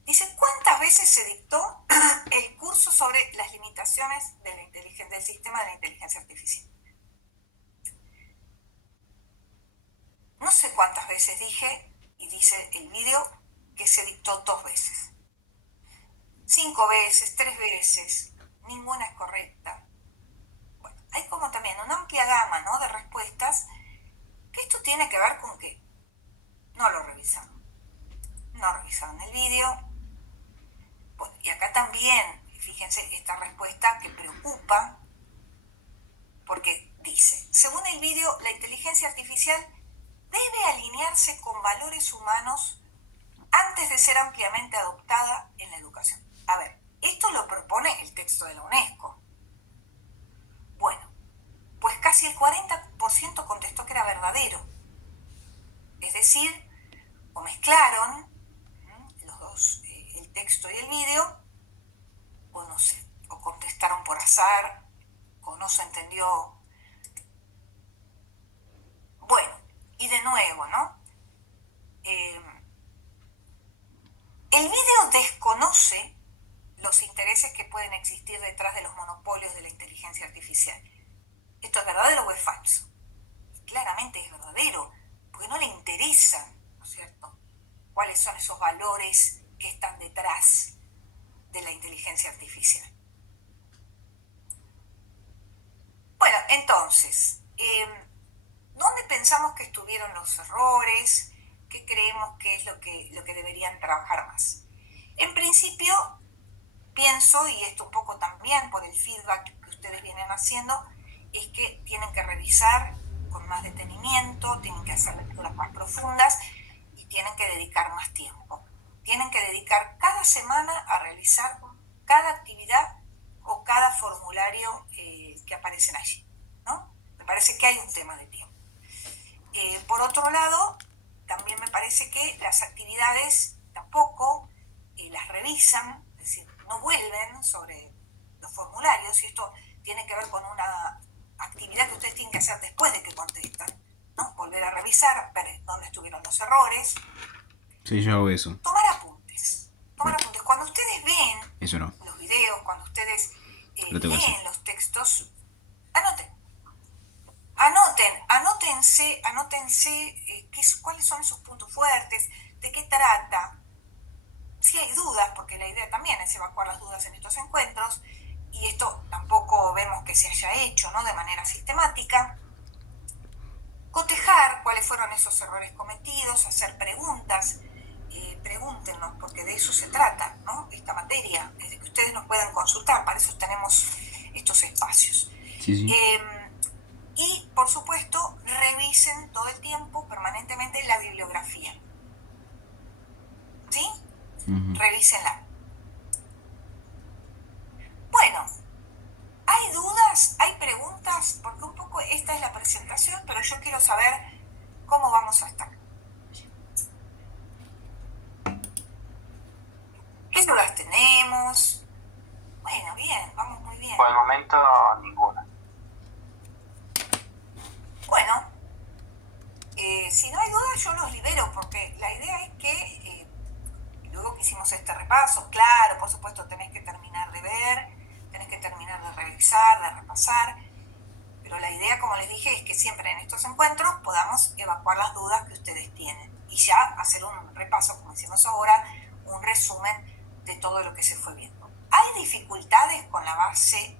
Dice, ¿cuántas veces se dictó el curso sobre las limitaciones de del sistema de la inteligencia artificial? No sé cuántas veces dije, y dice el vídeo, que se dictó 2 veces. 5 veces, 3 veces, ninguna es correcta. Bueno, hay como también una amplia gama, ¿no?, de respuestas, que esto tiene que ver con que no lo revisaron. No revisaron el vídeo. Bueno, y acá también, fíjense, esta respuesta que preocupa, porque dice, según el vídeo, la inteligencia artificial debe alinearse con valores humanos antes de ser ampliamente adoptada en la educación. A ver, esto lo propone el texto de la UNESCO. Bueno, pues casi el 40% contestó que era verdadero. Es decir, o mezclaron los dos, el texto y el vídeo, o no sé, o contestaron por azar, o no se entendió. Bueno, y de nuevo, ¿no? El vídeo desconoce los intereses que pueden existir detrás de los monopolios de la inteligencia artificial. ¿Esto es verdadero o es falso? Claramente es verdadero, porque no le interesan, ¿no es cierto?, cuáles son esos valores que están detrás de la inteligencia artificial. Bueno, entonces, ¿dónde pensamos que estuvieron los errores? ¿Qué creemos que es lo que deberían trabajar más? En principio, pienso, y esto un poco también por el feedback que ustedes vienen haciendo, es que tienen que revisar con más detenimiento, tienen que hacer lecturas más profundas y tienen que dedicar más tiempo. Tienen que dedicar cada semana a realizar cada actividad o cada formulario que aparecen allí, ¿no? Me parece que hay un tema de tiempo. Por otro lado, también me parece que las actividades tampoco las revisan, es decir, no vuelven sobre los formularios, y esto tiene que ver con una actividad que ustedes tienen que hacer después de que contestan, ¿no? Volver a revisar, ver dónde estuvieron los errores. Sí, yo hago eso. Tomar apuntes. Cuando ustedes ven Eso no. los videos, cuando ustedes Lo tengo que hacer. leen los textos, anótense cuáles son esos puntos fuertes, de qué trata. Si hay dudas, porque la idea también es evacuar las dudas en estos encuentros, y esto tampoco vemos que se haya hecho, ¿no?, de manera sistemática. Cotejar cuáles fueron esos errores cometidos, hacer preguntas, pregúntenos, porque de eso se trata, ¿no?, esta materia, es de que ustedes nos puedan consultar, para eso tenemos estos espacios. Sí. Y, por supuesto, revisen todo el tiempo, permanentemente, la bibliografía. ¿Sí? Uh-huh. Revísenla. Bueno, ¿hay dudas? ¿Hay preguntas? Porque un poco esta es la presentación, pero yo quiero saber cómo vamos a estar. ¿Qué dudas tenemos? Bueno, bien, vamos muy bien. Por el momento, ninguna. Bueno, si no hay dudas, yo los libero, porque la idea es que luego que hicimos este repaso, claro, por supuesto, tenés que terminar de ver, tenés que terminar de revisar, de repasar, pero la idea, como les dije, es que siempre en estos encuentros podamos evacuar las dudas que ustedes tienen y ya hacer un repaso, como hicimos ahora, un resumen de todo lo que se fue viendo. ¿Hay dificultades con la base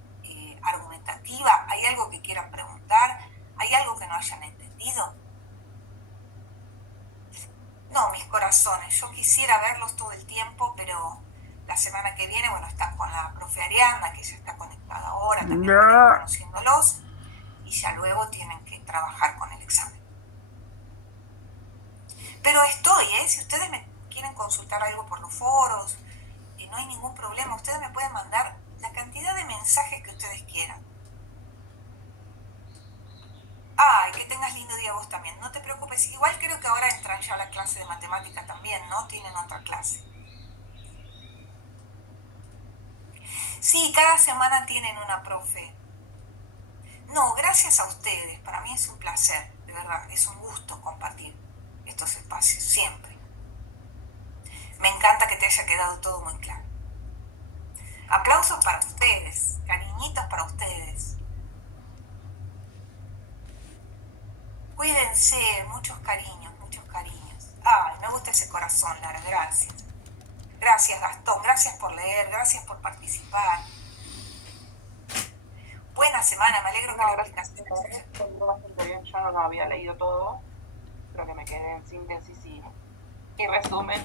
argumentativa? ¿Hay algo que quieran preguntar? ¿Hay algo que no hayan entendido? No, mis corazones, yo quisiera verlos todo el tiempo, pero la semana que viene, bueno, están con la profe Ariadna, que ya está conectada ahora, también conociéndolos, y ya luego tienen que trabajar con el examen. Pero estoy, si ustedes me quieren consultar algo por los foros, no hay ningún problema, ustedes me pueden mandar la cantidad de mensajes que ustedes quieran. Ay, que tengas lindo día vos también, no te preocupes, igual creo que ahora entran ya a la clase de matemática también, ¿no? Tienen otra clase. Sí, cada semana tienen una profe. No, gracias a ustedes, para mí es un placer, de verdad, es un gusto compartir estos espacios, siempre. Me encanta que te haya quedado todo muy claro. Aplausos para ustedes, cariñitos para ustedes. Cuídense, muchos cariños, muchos cariños. Ay, me gusta ese corazón, Lara, gracias. Gracias, Gastón, gracias por leer, gracias por participar. Buena semana, me alegro que la explicación Estuvo bastante bien, yo no había leído todo, creo que me quedé en síntesis y resumen,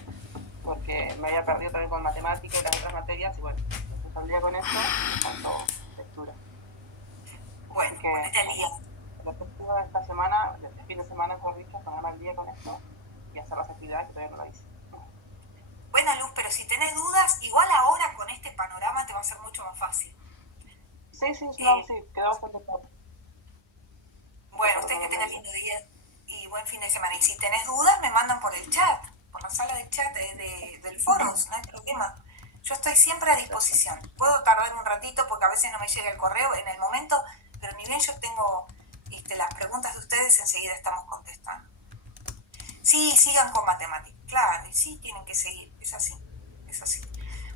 porque me había perdido también con matemática y las otras materias, y bueno, me saldría con eso, tanto lectura. Bueno, que ponete al día. El objetivo de esta semana, de este fin de semana, mejor dicho, ponerme al día con esto y hacer las actividades que todavía no lo hice. Buena Luz, pero si tenés dudas, igual ahora con este panorama te va a ser mucho más fácil. Sí, no, sí, quedó bastante claro. Bueno, ustedes que tengan lindo día y buen fin de semana. Y si tenés dudas, me mandan por el chat, por la sala de chat del foro, no hay problema. Yo estoy siempre a disposición. Puedo tardar un ratito porque a veces no me llega el correo en el momento, pero ni bien yo tengo las preguntas de ustedes, enseguida estamos contestando. Sí, sigan con matemáticas, claro, y sí tienen que seguir, es así, es así.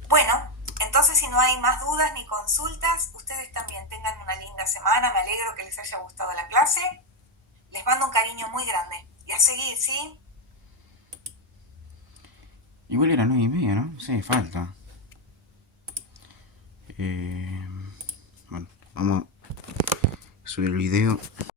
Bueno, entonces si no hay más dudas ni consultas, ustedes también tengan una linda semana, me alegro que les haya gustado la clase, les mando un cariño muy grande y a seguir, ¿sí? Igual era 9:30, ¿no? Sí, falta. Bueno, vamos a subir el video.